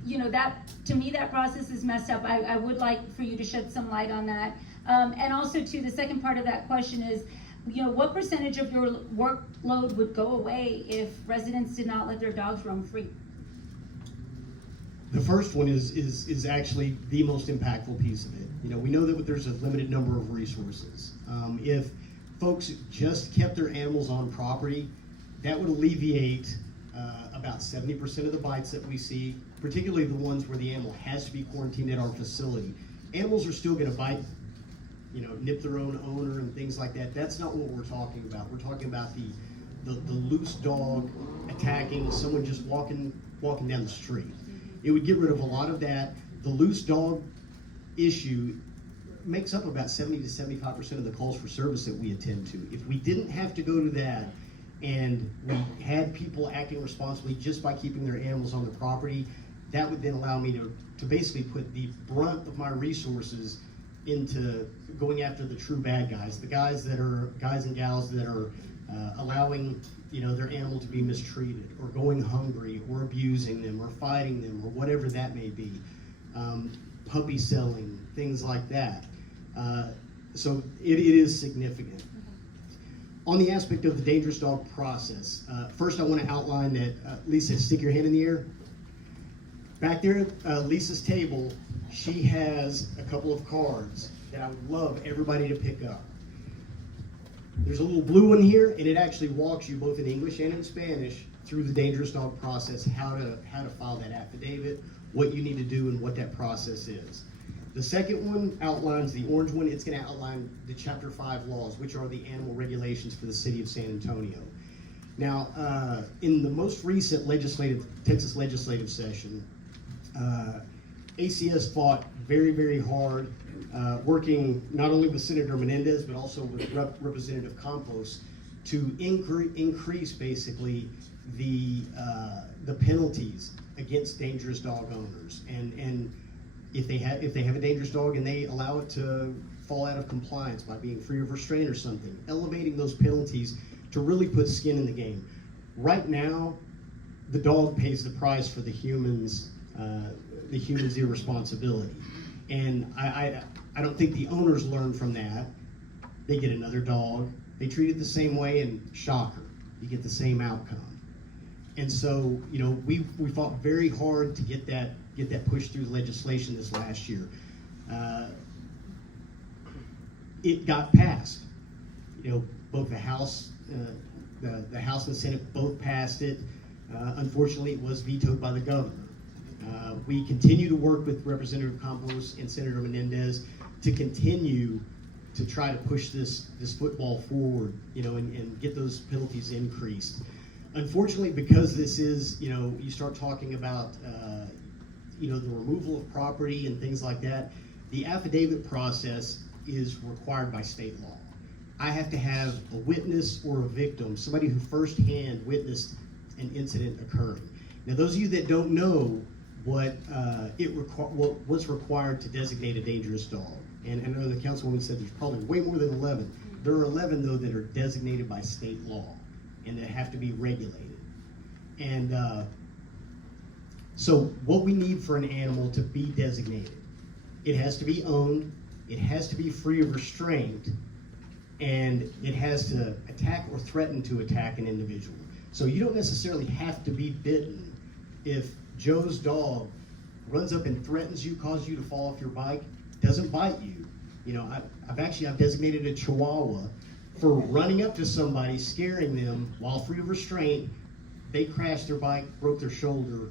that, to me, that process is messed up. I would like for you to shed some light on that. And also, too, the second part of that question is, what percentage of your workload would go away if residents did not let their dogs roam free? The first one is actually the most impactful piece of it. We know that there's a limited number of resources. If folks just kept their animals on property, that would alleviate about 70% of the bites that we see, particularly the ones where the animal has to be quarantined at our facility. Animals are still going to bite, nip their own owner and things like that. That's not what we're talking about. We're talking about the loose dog attacking someone just walking down the street. It would get rid of a lot of that. The loose dog issue makes up about 70 to 75% of the calls for service that we attend to. If we didn't have to go to that, and we had people acting responsibly just by keeping their animals on the property, that would then allow me to basically put the brunt of my resources into going after the true bad guys, the guys and gals that are allowing their animal to be mistreated, or going hungry, or abusing them, or fighting them, or whatever that may be. Puppy selling, things like that. So it is significant. On the aspect of the dangerous dog process, first I want to outline that, Lisa, stick your hand in the air. Back there at Lisa's table, she has a couple of cards that I would love everybody to pick up. There's a little blue one here, and it actually walks you both in English and in Spanish through the dangerous dog process, how to file that affidavit, what you need to do, and what that process is. The second one outlines, the orange one, it's going to outline the Chapter 5 laws, which are the animal regulations for the city of San Antonio. Now, in the most recent Texas legislative session, ACS fought very, very hard, working not only with Senator Menendez, but also with Representative Campos, to increase basically the penalties against dangerous dog owners. And if they have a dangerous dog and they allow it to fall out of compliance by being free of restraint or something, elevating those penalties to really put skin in the game. Right now, the dog pays the price for the human's irresponsibility. And I don't think the owners learn from that. They get another dog, they treat it the same way, and shocker, you get the same outcome. And so, we fought very hard to get that pushed through legislation this last year. It got passed. Both the House, the House and the Senate both passed it. Unfortunately, it was vetoed by the governor. We continue to work with Representative Campos and Senator Menendez to continue to try to push this football forward, and get those penalties increased. Unfortunately, because this is, you start talking about, the removal of property and things like that, the affidavit process is required by state law. I have to have a witness or a victim, somebody who firsthand witnessed an incident occurring. Now, those of you that don't know what's required to designate a dangerous dog, and I know the councilwoman said there's probably way more than 11. There are 11, though, that are designated by state law and that have to be regulated. And so what we need for an animal to be designated, it has to be owned, it has to be free of restraint, and it has to attack or threaten to attack an individual. So you don't necessarily have to be bitten. If Joe's dog runs up and threatens you, causes you to fall off your bike, doesn't bite you. I've designated a Chihuahua for running up to somebody, scaring them while free of restraint. They crashed their bike, broke their shoulder,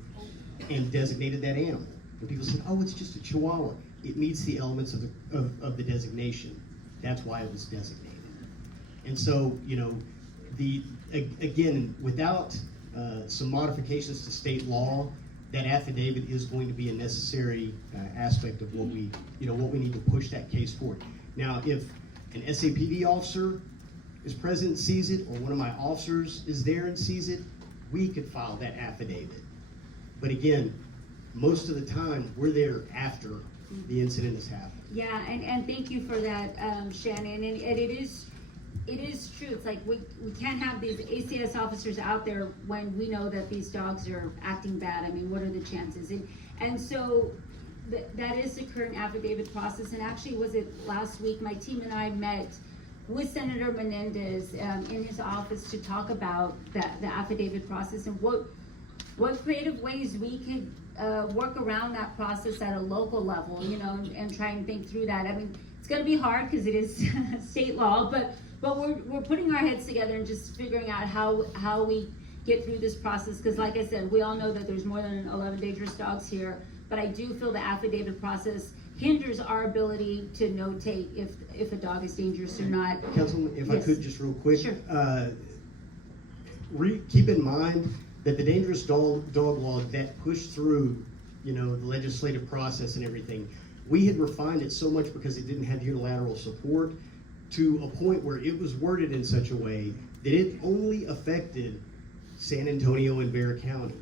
and designated that animal. And people said, "Oh, it's just a Chihuahua." It meets the elements of the designation. That's why it was designated. And so, again, without some modifications to state law, that affidavit is going to be a necessary aspect of what we need to push that case forward. Now, if an SAPD officer is present and sees it, or one of my officers is there and sees it, we could file that affidavit. But again, most of the time, we're there after the incident has happened. Yeah, and thank you for that, Shannon. And it is true. It's like we can't have these ACS officers out there when we know that these dogs are acting bad. I mean, what are the chances? And so that is the current affidavit process. And actually, was it last week, my team and I met with Senator Menendez in his office to talk about the affidavit process and what creative ways we could work around that process at a local level, and try and think through that. I mean, it's going to be hard because it is state law, but we're putting our heads together and just figuring out how we get through this process. Because like I said, we all know that there's more than 11 dangerous dogs here, but I do feel the affidavit process hinders our ability to notate if a dog is dangerous or not. Councilman, if Yes. I could just real quick, Sure. Keep in mind that the dangerous dog law that pushed through you know, the legislative process and everything. We had refined it so much because it didn't have unilateral support to a point where it was worded in such a way that it only affected San Antonio and Bexar County.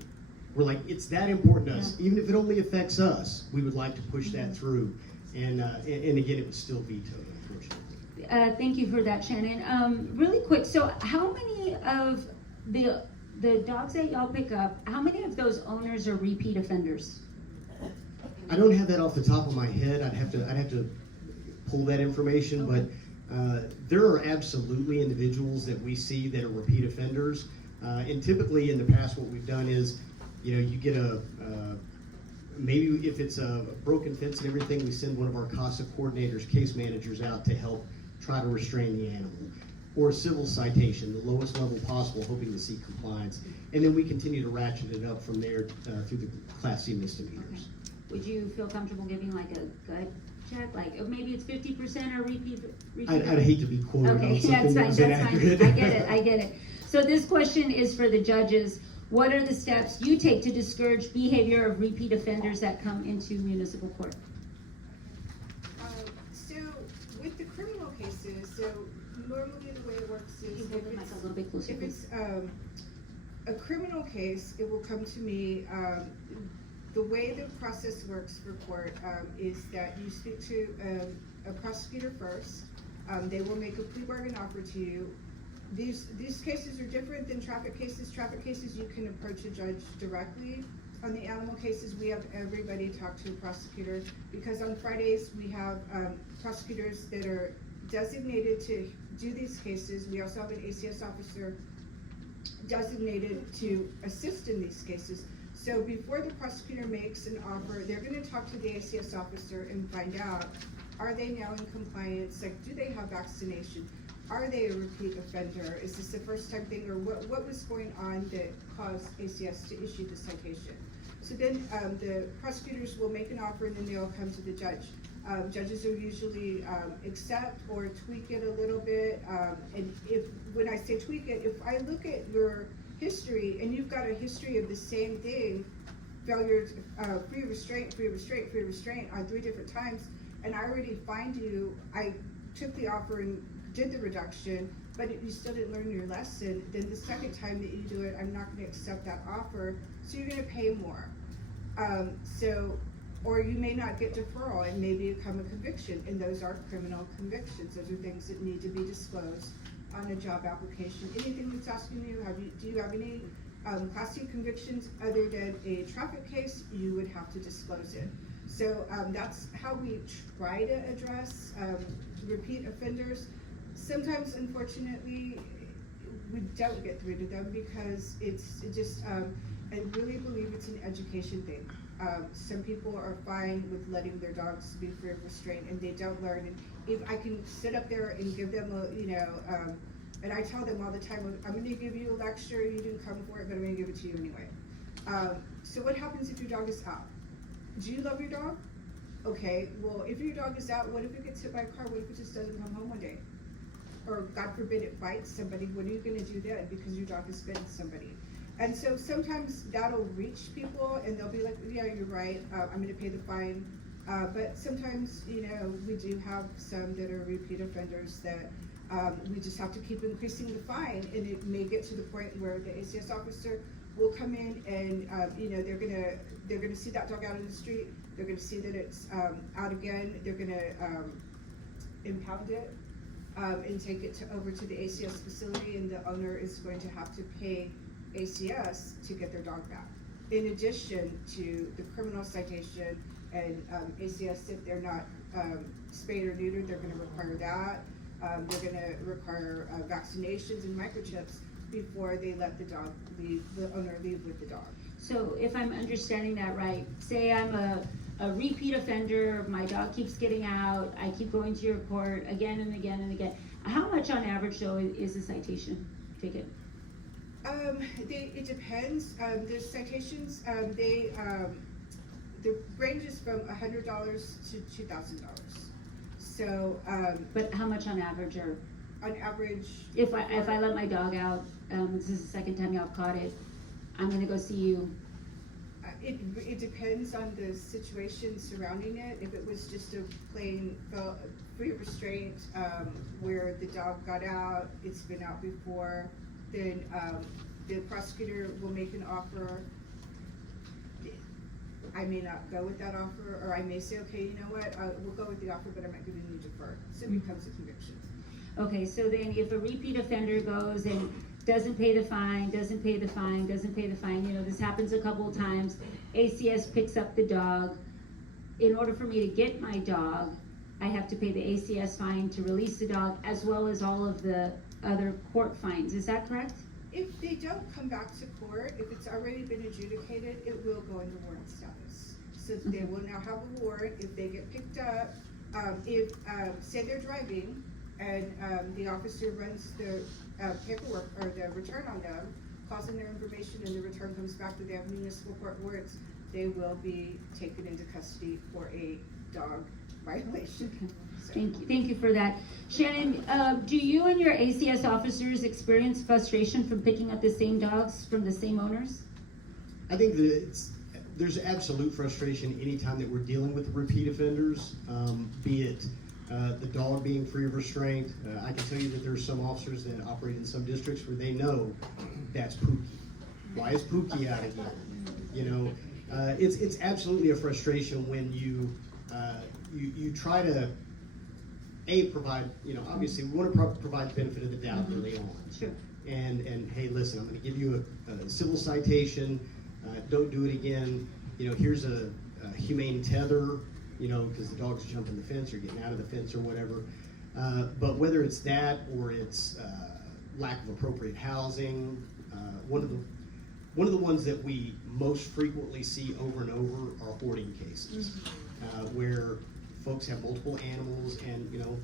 We're like, it's that important to us. Even if it only affects us, we would like to push that through. And again, it was still vetoed, unfortunately. Thank you for that, Shannon. Really quick, so how many of the dogs that y'all pick up, how many of those owners are repeat offenders? I don't have that off the top of my head. I'd have to pull that information, but there are absolutely individuals that we see that are repeat offenders. And typically in the past, what we've done is, you know, you get maybe if it's a broken fence and everything, we send one of our CASA coordinators, case managers out to help try to restrain the animal. Or a civil citation, the lowest level possible, hoping to see compliance. And then we continue to ratchet it up from there through the Class C misdemeanors. Okay. Would you feel comfortable giving like a gut check? Like maybe it's 50% or repeat? I'd hate to be quoted okay, on something that's that fine, was that's fine. I get it. So this question is for the judges. What are the steps you take to discourage behavior of repeat offenders that come into municipal court? So with the criminal cases, so normally the way it works is if it's a criminal case, it will come to me. The way the process works for court is that you speak to a prosecutor first. They will make a plea bargain offer to you. These cases are different than traffic cases. Traffic cases, you can approach a judge directly. On the animal cases, we have everybody talk to a prosecutor, because on Fridays we have prosecutors that are designated to do these cases. We also have an ACS officer designated to assist in these cases. So before the prosecutor makes an offer, they're going to talk to the ACS officer and find out, are they now in compliance? Like, do they have vaccination? Are they a repeat offender? Is this the first time thing, or what was going on that caused ACS to issue the citation? So then the prosecutors will make an offer, and then they'll come to the judge. Judges will usually accept or tweak it a little bit. And when I say tweak it, if I look at your history and you've got a history of the same thing, failure, free restraint on 3 different times, and I already find you, I took the offer and did the reduction, but you still didn't learn your lesson, then the second time that you do it, I'm not going to accept that offer, so you're going to pay more. Or you may not get deferral and maybe become a conviction, and those are criminal convictions. Those are things that need to be disclosed on a job application. Anything that's asking you, do you have any Class C convictions other than a traffic case, you would have to disclose it. So that's how we try to address repeat offenders. Sometimes, unfortunately, we don't get through to them because I really believe it's an education thing. Some people are fine with letting their dogs be free of restraint, and they don't learn. And if I can sit up there and give them and I tell them all the time, I'm going to give you a lecture, you didn't come for it, but I'm going to give it to you anyway. So what happens if your dog is out? Do you love your dog? Okay, well, if your dog is out, what if it gets hit by a car? What if it just doesn't come home one day? Or God forbid it bites somebody, what are you going to do then because your dog has bitten somebody? And so sometimes that'll reach people and they'll be like, yeah, you're right, I'm going to pay the fine. But sometimes, we do have some that are repeat offenders that we just have to keep increasing the fine, and it may get to the point where the ACS officer will come in and they're gonna see that dog out in the street. They're gonna see that it's out again. They're gonna impound it and take it over to the ACS facility, and the owner is going to have to pay ACS to get their dog back. In addition to the criminal citation and ACS, if they're not spayed or neutered, they're going to require that. They're going to require vaccinations and microchips before they let the owner leave with the dog. So if I'm understanding that right, say I'm a repeat offender, my dog keeps getting out, I keep going to your court again and again and again. How much on average though is a citation ticket? It depends. The citations, the range is from $100 to $2,000. So, but how much on average, or on average? If I let my dog out, this is the second time y'all caught it, I'm gonna go see you. It depends on the situation surrounding it. If it was just a plain free restraint, where the dog got out, it's been out before, then the prosecutor will make an offer. I may not go with that offer, or I may say, okay, you know what, we'll go with the offer, but I'm not giving you defer. So it becomes a conviction. Okay, so then if a repeat offender goes and doesn't pay the fine, doesn't pay the fine, you know, this happens a couple of times, ACS picks up the dog. In order for me to get my dog, I have to pay the ACS fine to release the dog, as well as all of the other court fines. Is that correct? If they don't come back to court, if it's already been adjudicated, it will go into warrant status. So they will now have a warrant. If they get picked up, if say they're driving and the officer runs the paperwork or the return on them, calls in their information, and the return comes back that they have municipal court warrants, they will be taken into custody for a dog violation. So. Thank you for that. Shannon, do you and your ACS officers experience frustration from picking up the same dogs from the same owners? I think that there's absolute frustration anytime that we're dealing with repeat offenders, be it the dog being free of restraint. I can tell you that there's some officers that operate in some districts where they know that's Pookie. Why is Pookie out of here? You know, it's absolutely a frustration when you try to provide, you know, obviously we want to provide the benefit of the doubt early on. Sure. And hey, listen, I'm going to give you a civil citation. Don't do it again. You know, here's a humane tether, you know, because the dog's jumping the fence or getting out of the fence or whatever. But whether it's that or it's lack of appropriate housing, one of the ones that we most frequently see over and over are hoarding cases, where folks have multiple animals, and you know,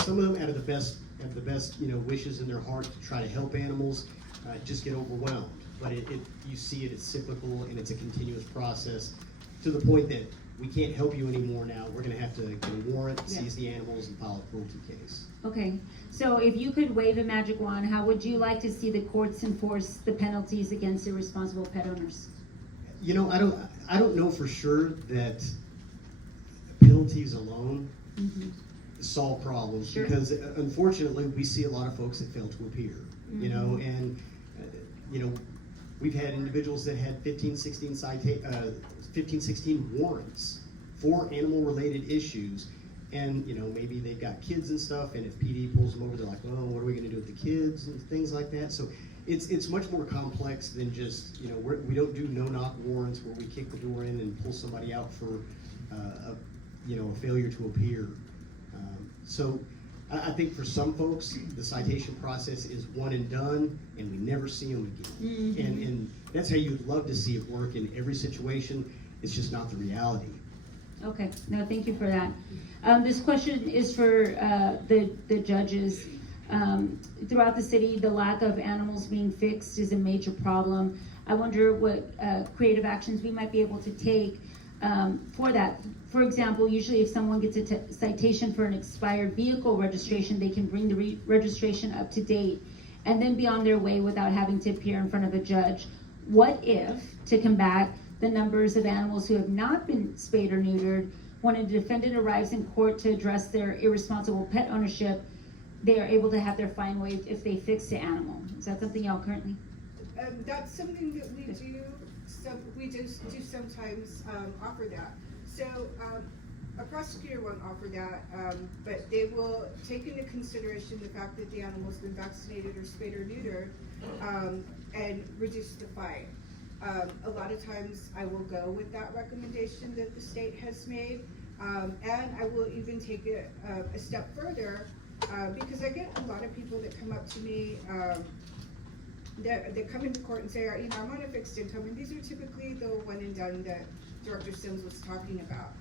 some of them have the best you know wishes in their heart to try to help animals, just get overwhelmed. But you see it's cyclical and it's a continuous process to the point that we can't help you anymore now. We're going to have to get a warrant, seize the animals, and file a cruelty case. Okay, so if you could wave a magic wand, how would you like to see the courts enforce the penalties against irresponsible pet owners? You know, I don't know for sure that penalties alone solve problems, because unfortunately we see a lot of folks that fail to appear. You know, and you know, we've had individuals that had 15, 16 warrants for animal-related issues, and you know, maybe they've got kids and stuff, and if PD pulls them over, they're like, "Oh, what are we going to do with the kids?" and things like that. So it's much more complex than just, you know, we don't do no-knock warrants where we kick the door in and pull somebody out for you know, a failure to appear. So I think for some folks, the citation process is one and done, and we never see them again. And that's how you'd love to see it work in every situation. It's just not the reality. Okay, no, thank you for that. This question is for the judges. Throughout the city, the lack of animals being fixed is a major problem. I wonder what creative actions we might be able to take for that. For example, usually if someone gets a citation for an expired vehicle registration, they can bring the registration up to date and then be on their way without having to appear in front of a judge. What if, to combat the numbers of animals who have not been spayed or neutered, when a defendant arrives in court to address their irresponsible pet ownership, they are able to have their fine waived if they fix the animal? Is that something y'all currently? That's something that we do. We do sometimes offer that. So a prosecutor won't offer that, but they will take into consideration the fact that the animal's been vaccinated or spayed or neutered, and reduce the fine. A lot of times I will go with that recommendation that the state has made, and I will even take it a step further, because I get a lot of people that come up to me that come into court and say, you know, I'm on a fixed income, and these are typically the one and done that Director Sims was talking about.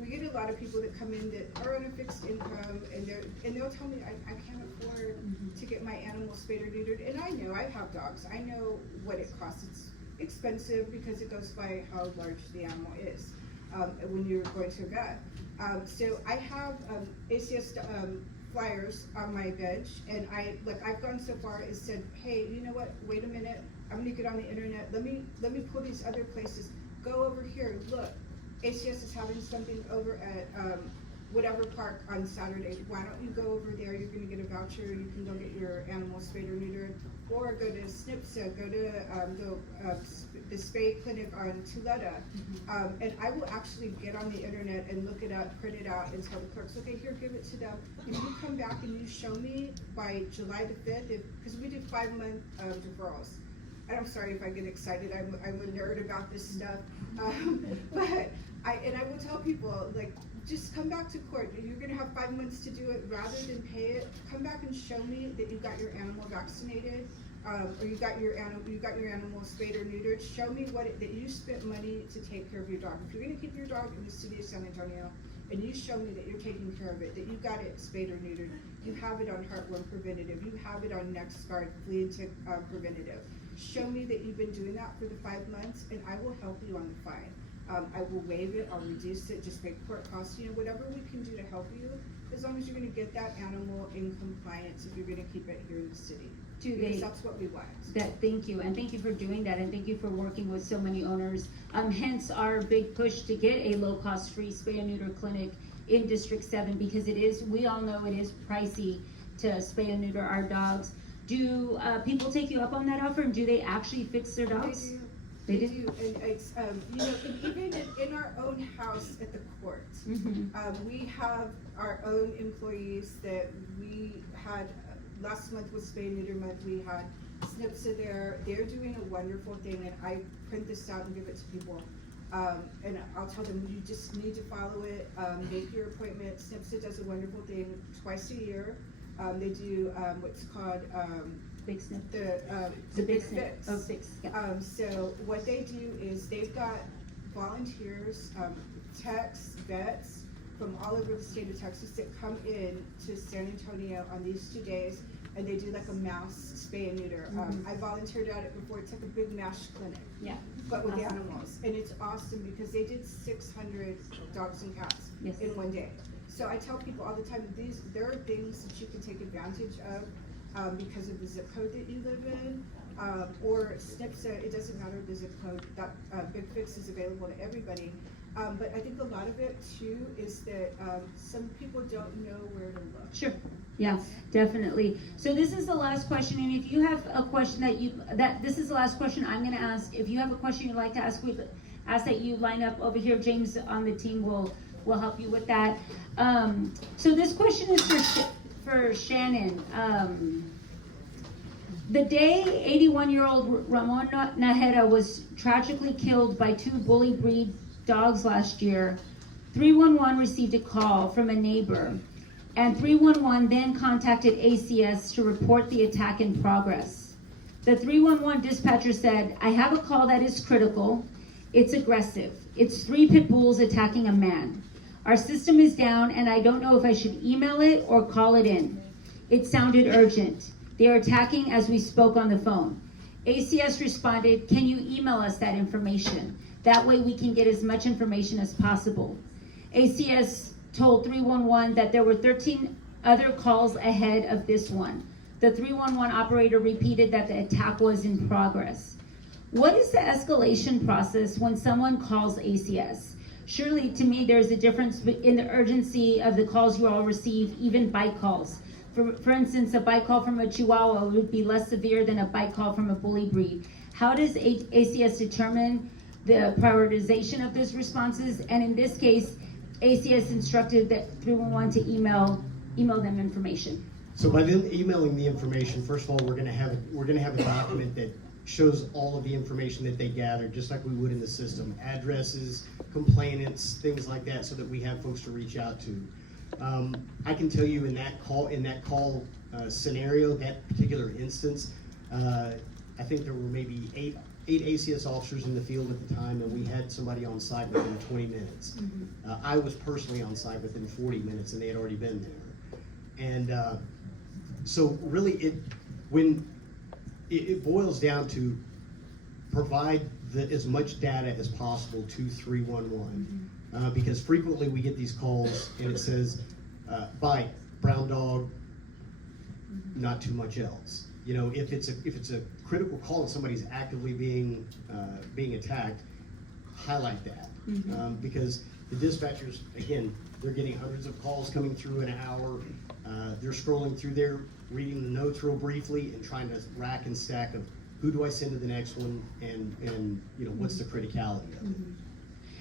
We get a lot of people that come in that are on a fixed income, and they'll tell me, I can't afford to get my animal spayed or neutered. And I know, I have dogs, I know what it costs. It's expensive because it goes by how large the animal is when you're going to a vet. So I have ACS flyers on my bench, and I've gone so far as said, hey, you know what, wait a minute, I'm gonna get on the internet, let me pull these other places, go over here, look, ACS is having something over at, whatever park on Saturday, why don't you go over there, you're gonna get a voucher, you can go get your animal spayed or neutered, or go to SNPSA, go to, the spay clinic on Tuleta, and I will actually get on the internet and look it up, print it out, and tell the clerks, okay, here, give it to them. If you come back and you show me by July the 5th, because we do 5-month deferrals. And I'm sorry if I get excited, I'm a nerd about this stuff, but I will tell people, like, just come back to court. You're gonna have 5 months to do it. Rather than pay it, come back and show me that you got your animal vaccinated, or you got your animal spayed or neutered. Show me that you spent money to take care of your dog. If you're gonna keep your dog in the city of San Antonio, and you show me that you're taking care of it, that you got it spayed or neutered, you have it on heartworm preventative, you have it on neck scar, flea and tick preventative. Show me that you've been doing that for the 5 months, and I will help you on the fine. I will waive it, I'll reduce it, just make court costs, whatever we can do to help you, as long as you're gonna get that animal in compliance if you're gonna keep it here in the city. Because that's what we want. Thank you, and thank you for doing that, and thank you for working with so many owners. Hence our big push to get a low-cost free spay and neuter clinic in District 7, because we all know it is pricey to spay and neuter our dogs. Do people take you up on that offer, and do they actually fix their dogs? They do, and it's, and even in our own house at the court, we have our own employees that we had, last month was spay and neuter month, we had SNPSA there, they're doing a wonderful thing, and I print this out and give it to people. And I'll tell them, you just need to follow it, make your appointment. SNPSA does a wonderful thing twice a year. They do what's called Big Snip. The Big Fix. Oh, Fix. Yeah. So what they do is they've got volunteers, techs, vets from all over the state of Texas that come in to San Antonio on these 2 days, and they do like a mass spay and neuter. I volunteered at it before. It's like a big mass clinic. Yeah. But with animals, and it's awesome because they did 600 dogs and cats in 1 day. So I tell people all the time, there are things that you can take advantage of because of the zip code that you live in, or SNPSA, it doesn't matter the zip code, that Big Fix is available to everybody. But I think a lot of it too is that some people don't know where to look. Sure. Yeah, definitely. So this is the last question, and if you have a question this is the last question I'm going to ask. If you have a question you'd like to ask, we ask that you line up over here. James on the team will help you with that. So this question is for Shannon. The day 81-year-old Ramon Najera was tragically killed by 2 bully breed dogs last year, 311 received a call from a neighbor, and 311 then contacted ACS to report the attack in progress. The 311 dispatcher said, "I have a call that is critical. It's aggressive. It's 3 pit bulls attacking a man. Our system is down, and I don't know if I should email it or call it in. It sounded urgent. They are attacking as we spoke on the phone." ACS responded, "Can you email us that information? That way we can get as much information as possible." ACS told 311 that there were 13 other calls ahead of this one. The 311 operator repeated that the attack was in progress. What is the escalation process when someone calls ACS? Surely, to me, there's a difference in the urgency of the calls you all receive, even bite calls. For instance, a bite call from a Chihuahua would be less severe than a bite call from a bully breed. How does ACS determine the prioritization of those responses? And in this case, ACS instructed that 311 to email them information. So by them emailing the information, first of all, we're gonna have a document that shows all of the information that they gathered, just like we would in the system, addresses, complainants, things like that, so that we have folks to reach out to. I can tell you in that call scenario, that particular instance, I think there were maybe eight ACS officers in the field at the time, and we had somebody on site within 20 minutes. I was personally on site within 40 minutes, and they had already been there. And so really, it boils down to provide as much data as possible to 311, because frequently we get these calls and it says, bite, brown dog, not too much else. You know, if it's a critical call and somebody's actively being attacked, highlight that. Because the dispatchers, again, they're getting hundreds of calls coming through an hour. They're scrolling through there, reading the notes real briefly and trying to rack and stack of who do I send to the next one, and you know, what's the criticality of it.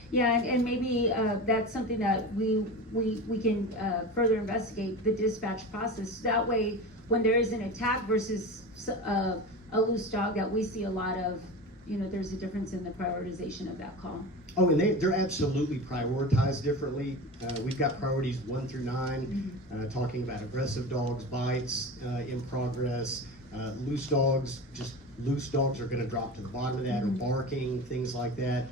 Yeah, and maybe that's something that we can further investigate the dispatch process. That way, when there is an attack versus a loose dog, that we see a lot of, you know, there's a difference in the prioritization of that call. Oh, and they're absolutely prioritized differently. We've got priorities 1 through 9, talking about aggressive dogs, bites in progress, loose dogs are going to drop to the bottom of that, or barking, things like that.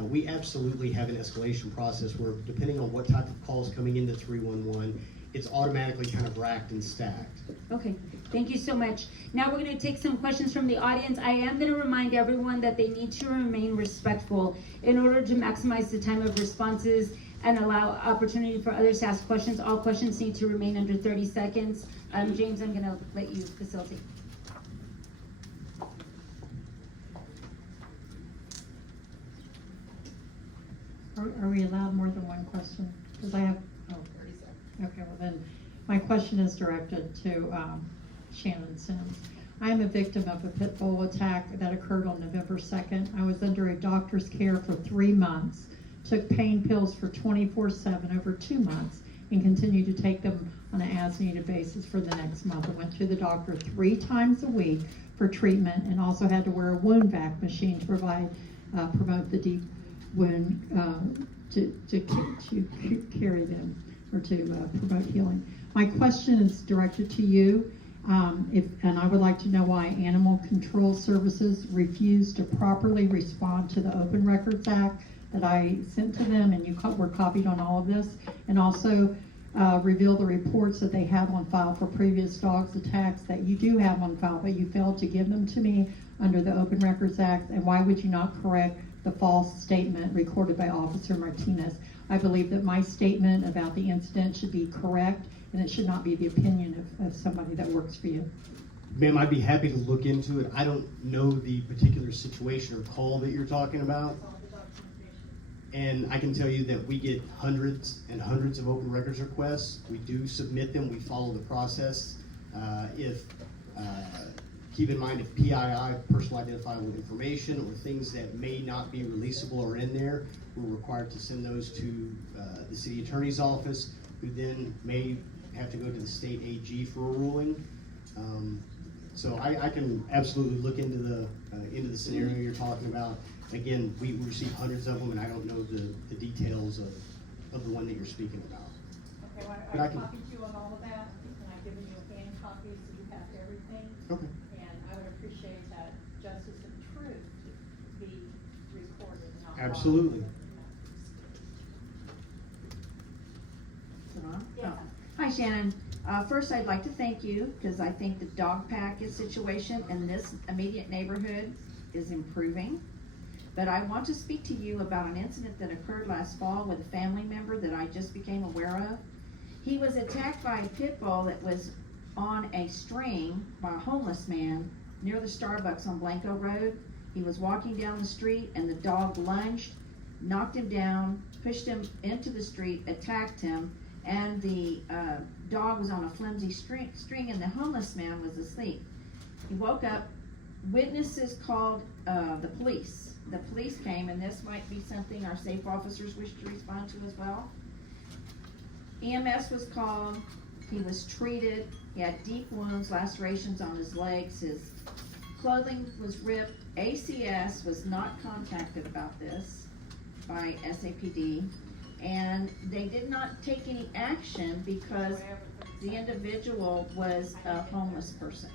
We absolutely have an escalation process where, depending on what type of call is coming into 311, it's automatically kind of racked and stacked. Okay, thank you so much. Now we're going to take some questions from the audience. I am going to remind everyone that they need to remain respectful in order to maximize the time of responses and allow opportunity for others to ask questions. All questions need to remain under 30 seconds. James, I'm going to let you facilitate. Are we allowed more than one question? Because I have, 30 seconds. Okay, well then, my question is directed to Shannon Sims. I am a victim of a pit bull attack that occurred on November 2nd. I was under a doctor's care for 3 months, took pain pills for 24/7 over 2 months, and continued to take them on an as-needed basis for the next month. I went to the doctor 3 times a week for treatment, and also had to wear a wound vac machine to promote the deep wound to carry them, or to promote healing. My question is directed to you, and I would like to know why Animal Control Services refused to properly respond to the Open Records Act that I sent to them, and you were copied on all of this, and also reveal the reports that they have on file for previous dogs attacks that you do have on file, but you failed to give them to me under the Open Records Act, and why would you not correct the false statement recorded by Officer Martinez? I believe that my statement about the incident should be correct, and it should not be the opinion of somebody that works for you. Ma'am, I'd be happy to look into it. I don't know the particular situation or call that you're talking about. And I can tell you that we get hundreds and hundreds of open records requests. We do submit them. We follow the process. Keep in mind, if PII, personal identifiable information, or things that may not be releasable are in there, we're required to send those to the city attorney's office, who then may have to go to the state AG for a ruling. So I can absolutely look into the scenario you're talking about. Again, we receive hundreds of them, and I don't know the details of the one that you're speaking about. Okay, well, But I I can- copied you on all of that, and I've given you a hand copy, so you have everything. Okay. And I would appreciate that justice and truth be recorded, not lied. Absolutely. Yeah. Hi, Shannon. First, I'd like to thank you, because I think the dog pack situation in this immediate neighborhood is improving. But I want to speak to you about an incident that occurred last fall with a family member that I just became aware of. He was attacked by a pit bull that was on a string by a homeless man near the Starbucks on Blanco Road. He was walking down the street, and the dog lunged, knocked him down, pushed him into the street, attacked him, and the dog was on a flimsy string, and the homeless man was asleep. He woke up. Witnesses called the police. The police came, and this might be something our safe officers wish to respond to as well. EMS was called. He was treated. He had deep wounds, lacerations on his legs. His clothing was ripped. ACS was not contacted about this by SAPD, and they did not take any action because the individual was a homeless person,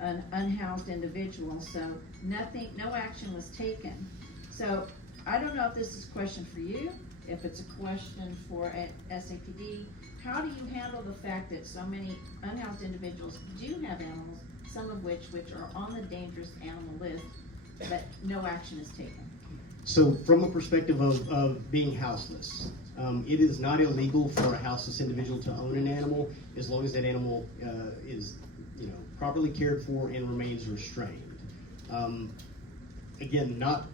an unhoused individual, so no action was taken. So I don't know if this is a question for you, if it's a question for SAPD. How do you handle the fact that so many unhoused individuals do have animals, some of which are on the dangerous animal list, but no action is taken? So from a perspective of being houseless, it is not illegal for a houseless individual to own an animal as long as that animal is properly cared for and remains restrained. Again, not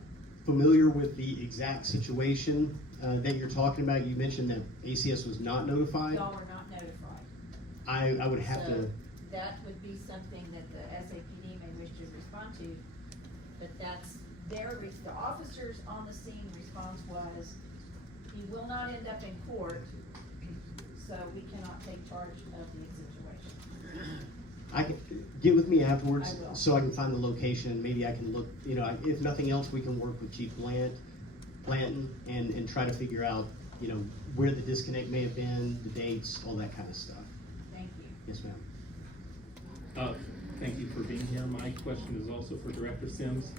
familiar with the exact situation that you're talking about. You mentioned that ACS was not notified. Y'all were not notified. I would have So to. that would be something that the SAPD may wish to respond to, but that's the officers on the scene response was, he will not end up in court, so we cannot take charge of the situation. I can get with me afterwards I will. so I can find the location, and maybe I can look, if nothing else, we can work with Chief Blanton and try to figure out, where the disconnect may have been, the dates, all that kind of stuff. Thank you. Yes, ma'am. Thank you for being here. My question is also for Director Sims.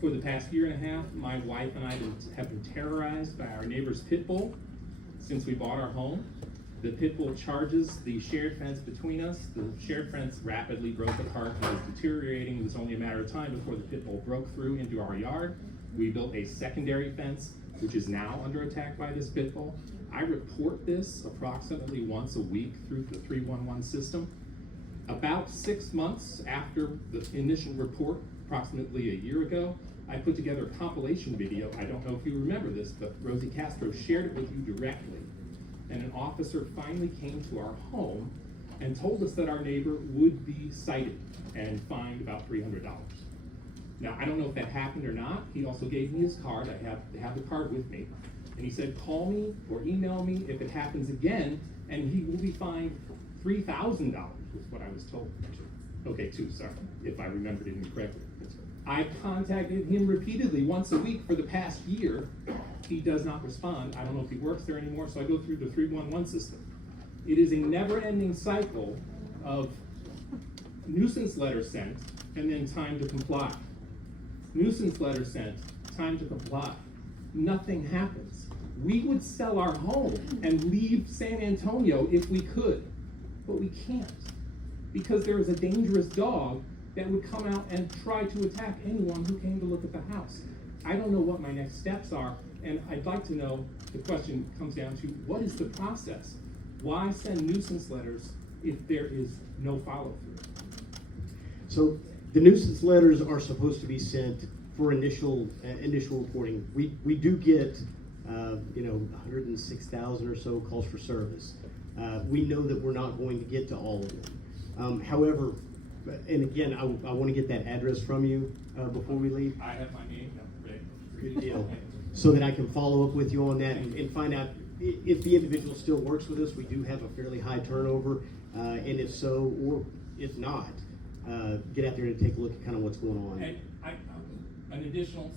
For the past year and a half, my wife and I have been terrorized by our neighbor's pit bull since we bought our home. The pit bull charges the shared fence between us. The shared fence rapidly broke apart and was deteriorating. It was only a matter of time before the pit bull broke through into our yard. We built a secondary fence, which is now under attack by this pit bull. I report this approximately once a week through the 311 system. About 6 months after the initial report, approximately a year ago, I put together a compilation video. I don't know if you remember this, but Rosie Castro shared it with you directly. And an officer finally came to our home and told us that our neighbor would be cited and fined about $300. Now, I don't know if that happened or not. He also gave me his card. I have the card with me. And he said, call me or email me if it happens again, and he will be fined $3,000, was what I was told. Okay, sorry, if I remembered it incorrectly. I contacted him repeatedly once a week for the past year. He does not respond. I don't know if he works there anymore, so I go through the 311 system. It is a never-ending cycle of nuisance letter sent and then time to comply. Nuisance letter sent, time to comply. Nothing happens. We would sell our home and leave San Antonio if we could, but we can't because there is a dangerous dog that would come out and try to attack anyone who came to look at the house. I don't know what my next steps are, and I'd like to know, the question comes down to, what is the process? Why send nuisance letters if there is no follow-through? So the nuisance letters are supposed to be sent for initial reporting. We do get 106,000 or so calls for service. We know that we're not going to get to all of them. However, and again, I want to get that address from you before we leave. I have my name ready. Good deal. So that I can follow up with you on that and find out if the individual still works with us. We do have a fairly high turnover, and if so, or if not, get out there and take a look at kind of what's going on. And an additional,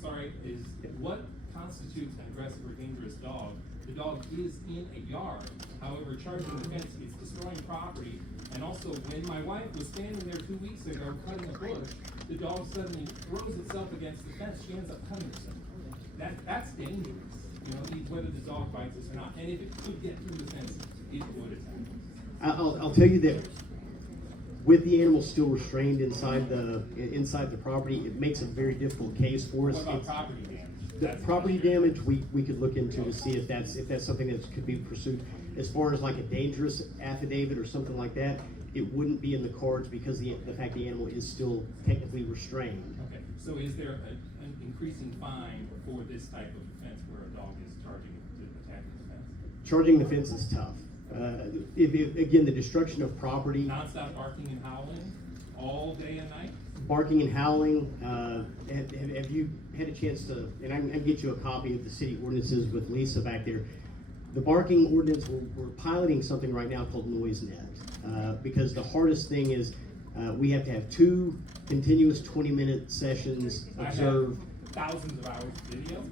is what constitutes an aggressive or dangerous dog? The dog is in a yard. However, charging the fence, it's destroying property. And also, when my wife was standing there 2 weeks ago cutting a bush, the dog suddenly throws itself against the fence. She ends up cutting herself. That's dangerous, whether the dog bites us or not. And if it could get through the fence, it would attack. I'll tell you that with the animal still restrained inside the property, it makes a very difficult case for us. What about property damage? The property damage we could look into to see if that's something that could be pursued. As far as like a dangerous affidavit or something like that, it wouldn't be in the cards because the fact the animal is still technically restrained. Okay, so is there an increasing fine for this type of offense where a dog is charging to attack the fence? Charging the fence is tough. Again, the destruction of property. Non-stop barking and howling all day and night? Barking and howling. Have you had a chance to, and I can get you a copy of the city ordinances with Lisa back there. The barking ordinance, we're piloting something right now called NoiseNet, because the hardest thing is we have to have 2 continuous 20-minute sessions observed. I have thousands of hours of video.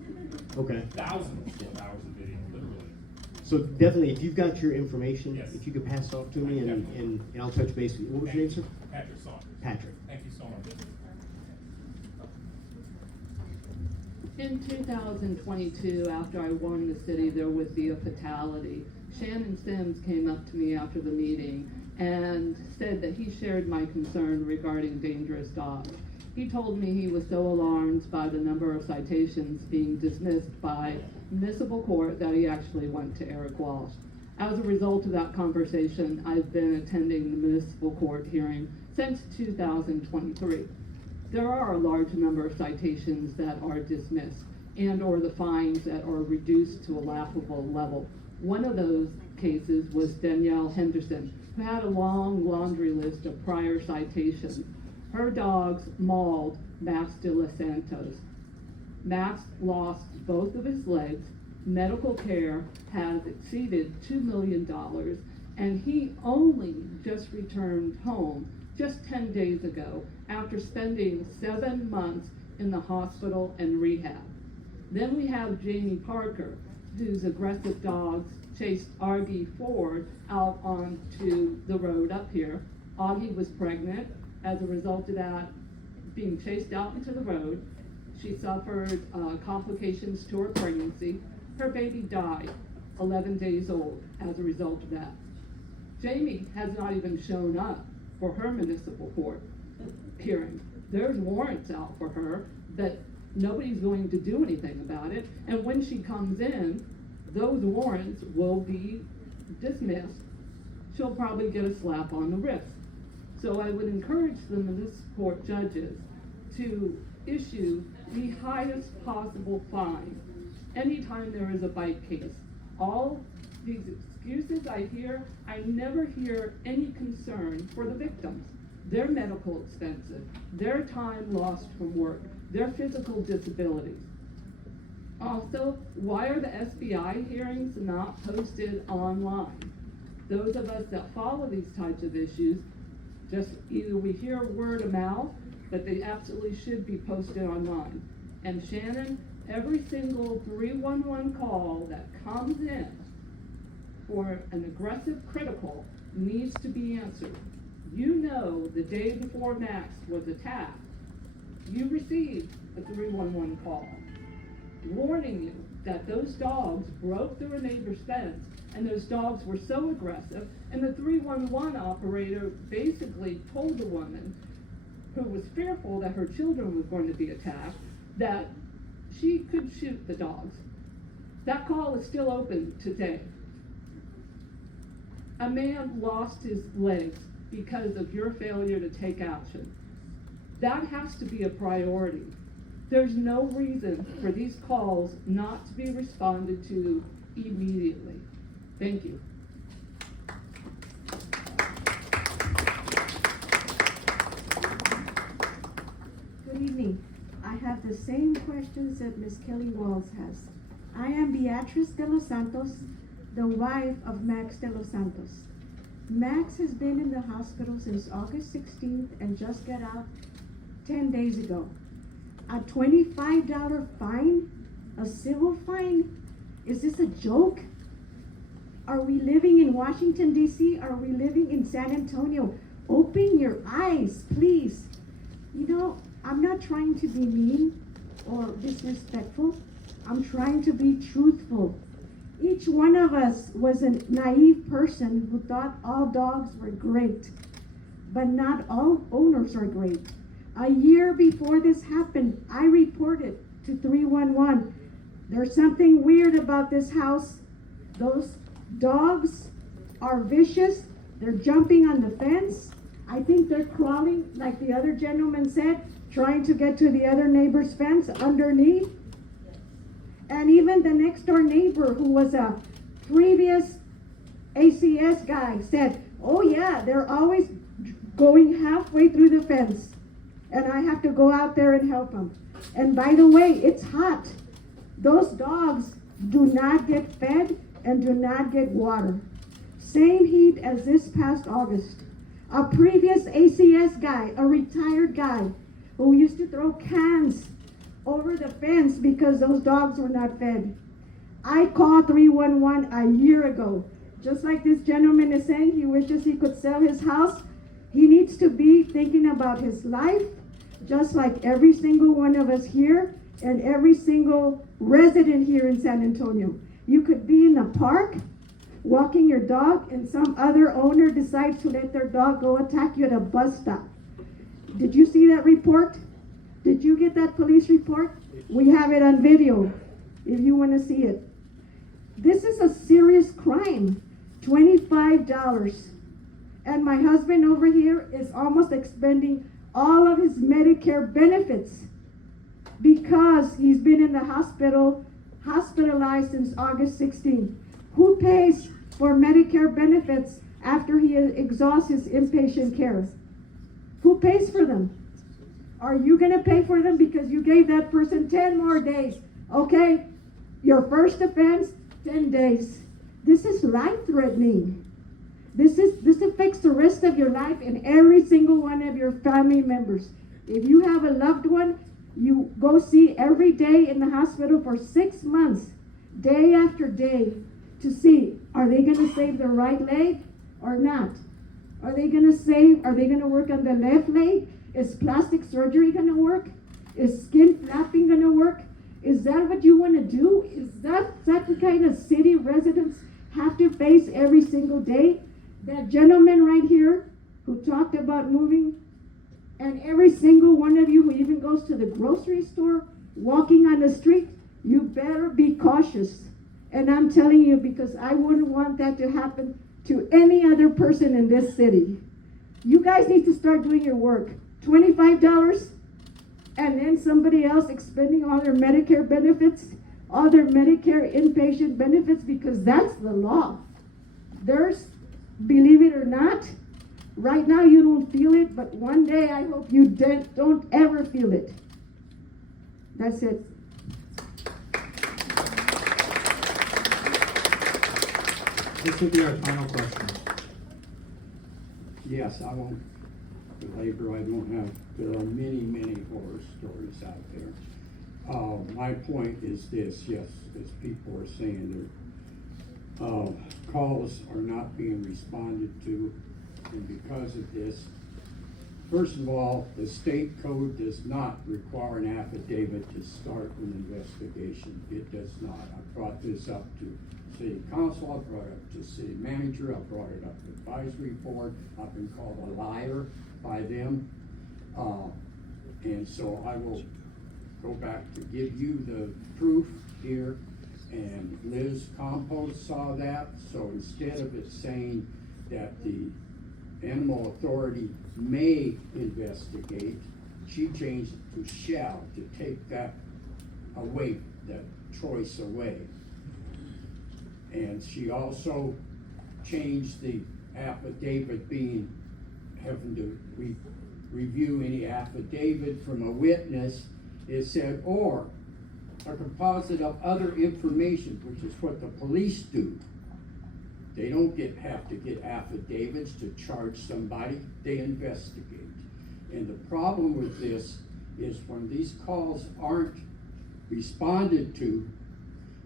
Okay. Thousands of hours of video, literally. So definitely, if you've got your information, Yes. if you could pass it off to me, and I'll touch base with you. What was your name, sir? Patrick Saunders. Patrick. Thank you so much. In 2022, after I won the city, there would be a fatality. Shannon Sims came up to me after the meeting and said that he shared my concern regarding dangerous dogs. He told me he was so alarmed by the number of citations being dismissed by municipal court that he actually went to Eric Walsh. As a result of that conversation, I've been attending the municipal court hearing since 2023. There are a large number of citations that are dismissed and or the fines that are reduced to a laughable level. One of those cases was Danielle Henderson, who had a long laundry list of prior citations. Her dogs mauled Max de los Santos. Max lost both of his legs. Medical care has exceeded $2 million, and he only just returned home just 10 days ago after spending 7 months in the hospital and rehab. Then we have Jamie Parker, whose aggressive dogs chased Augie Ford out onto the road up here. Augie was pregnant. As a result of that, being chased out into the road, she suffered complications to her pregnancy. Her baby died 11 days old as a result of that. Jamie has not even shown up for her municipal court hearing. There's warrants out for her, but nobody's going to do anything about it. And when she comes in, those warrants will be dismissed. She'll probably get a slap on the wrist. So I would encourage the municipal court judges to issue the highest possible fine anytime there is a bite case. All these excuses I hear, I never hear any concern for the victims. Their medical expenses, their time lost from work, their physical disabilities. Also, why are the SBI hearings not posted online? Those of us that follow these types of issues, just either we hear word of mouth, but they absolutely should be posted online. And Shannon, every single 311 call that comes in for an aggressive critical needs to be answered. You know, the day before Max was attacked, you received a 311 call warning you that those dogs broke through a neighbor's fence, and those dogs were so aggressive, and the 311 operator basically told the woman, who was fearful that her children was going to be attacked, that she could shoot the dogs. That call is still open today. A man lost his legs because of your failure to take action. That has to be a priority. There's no reason for these calls not to be responded to immediately. Thank you. Good evening. I have the same questions that Ms. Kelly Walls has. I am Beatriz de los Santos, the wife of Max de los Santos. Max has been in the hospital since August 16th and just got out 10 days ago. A $25 fine? A civil fine? Is this a joke? Are we living in Washington, D.C.? Are we living in San Antonio? Open your eyes, please. You know, I'm not trying to be mean or disrespectful. I'm trying to be truthful. Each one of us was a naive person who thought all dogs were great, but not all owners are great. A year before this happened, I reported to 311. There's something weird about this house. Those dogs are vicious. They're jumping on the fence. I think they're crawling, like the other gentleman said, trying to get to the other neighbor's fence underneath. And even the next door neighbor, who was a previous ACS guy, said, oh yeah, they're always going halfway through the fence. And I have to go out there and help them. And by the way, it's hot. Those dogs do not get fed and do not get water. Same heat as this past August. A previous ACS guy, a retired guy, who used to throw cans over the fence because those dogs were not fed. I called 311 a year ago. Just like this gentleman is saying, he wishes he could sell his house. He needs to be thinking about his life, just like every single one of us here and every single resident here in San Antonio. You could be in a park walking your dog and some other owner decides to let their dog go attack you at a bus stop. Did you see that report? Did you get that police report? We have it on video if you want to see it. This is a serious crime. $25. And my husband over here is almost expending all of his Medicare benefits because he's been in the hospitalized since August 16th. Who pays for Medicare benefits after he exhausts his inpatient care? Who pays for them? Are you gonna pay for them because you gave that person 10 more days? Okay, your first offense, 10 days. This is life-threatening. This affects the rest of your life and every single one of your family members. If you have a loved one, you go see every day in the hospital for 6 months, day after day, to see, are they gonna save their right leg or not? Are they gonna work on the left leg? Is plastic surgery gonna work? Is skin flapping gonna work? Is that what you wanna do? Is that the kind of city residents have to face every single day? That gentleman right here who talked about moving, and every single one of you who even goes to the grocery store, walking on the street, you better be cautious. And I'm telling you, because I wouldn't want that to happen to any other person in this city. You guys need to start doing your work. $25, and then somebody else expending all their Medicare benefits, all their Medicare inpatient benefits, because that's the law. There's, believe it or not, right now you don't feel it, but one day I hope you don't ever feel it. That's it. This will be our final question. Yes, I won't belabor, I don't have, there are many, many horror stories out there. My point is this, yes, as people are saying, calls are not being responded to, and because of this, first of all, the state code does not require an affidavit to start an investigation. It does not. I brought this up to city council, I brought it up to city manager, I brought it up to advisory board. I've been called a liar by them. And so I will go back to give you the proof here. And Liz Compost saw that, so instead of it saying that the animal authority may investigate, she changed it to shall, to take that away, that choice away. And she also changed the affidavit being, having to review any affidavit from a witness. It said, or a composite of other information, which is what the police do. They don't have to get affidavits to charge somebody, they investigate. And the problem with this is when these calls aren't responded to,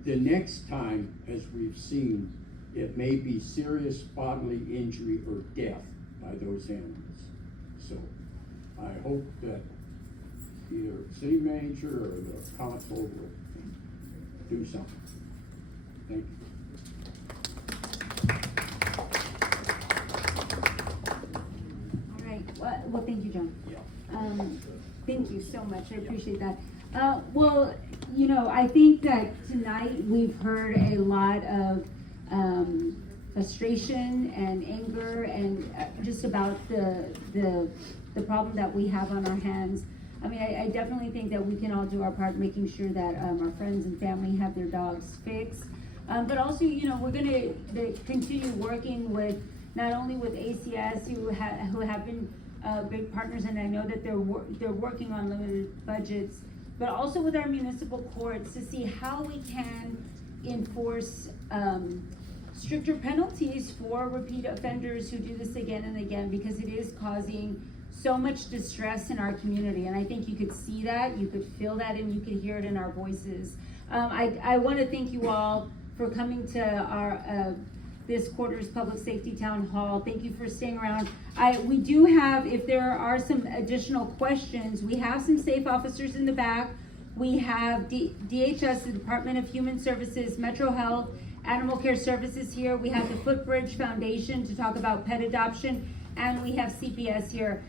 the next time, as we've seen, it may be serious bodily injury or death by those animals. So I hope that either city manager or the council will do something. Thank you. All right, well, thank you, John. Thank you so much, I appreciate that. Well, you know, I think that tonight we've heard a lot of frustration and anger and just about the problem that we have on our hands. I mean, I definitely think that we can all do our part making sure that our friends and family have their dogs fixed. But also, you know, we're gonna continue working with, not only with ACS, who have been great partners, and I know that they're working on limited budgets, but also with our municipal courts to see how we can enforce stricter penalties for repeat offenders who do this again and again, because it is causing so much distress in our community. And I think you could see that, you could feel that, and you could hear it in our voices. I want to thank you all for coming to our this quarter's public safety town hall. Thank you for staying around. We do have, if there are some additional questions, we have some safe officers in the back. We have DHS, the Department of Human Services, Metro Health, Animal Care Services here. We have the Footbridge Foundation to talk about pet adoption, and we have CPS here.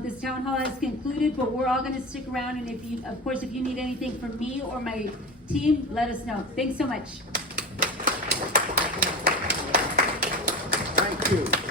This town hall has concluded, but we're all gonna stick around, and if you, of course, if you need anything from me or my team, let us know. Thanks so much. you.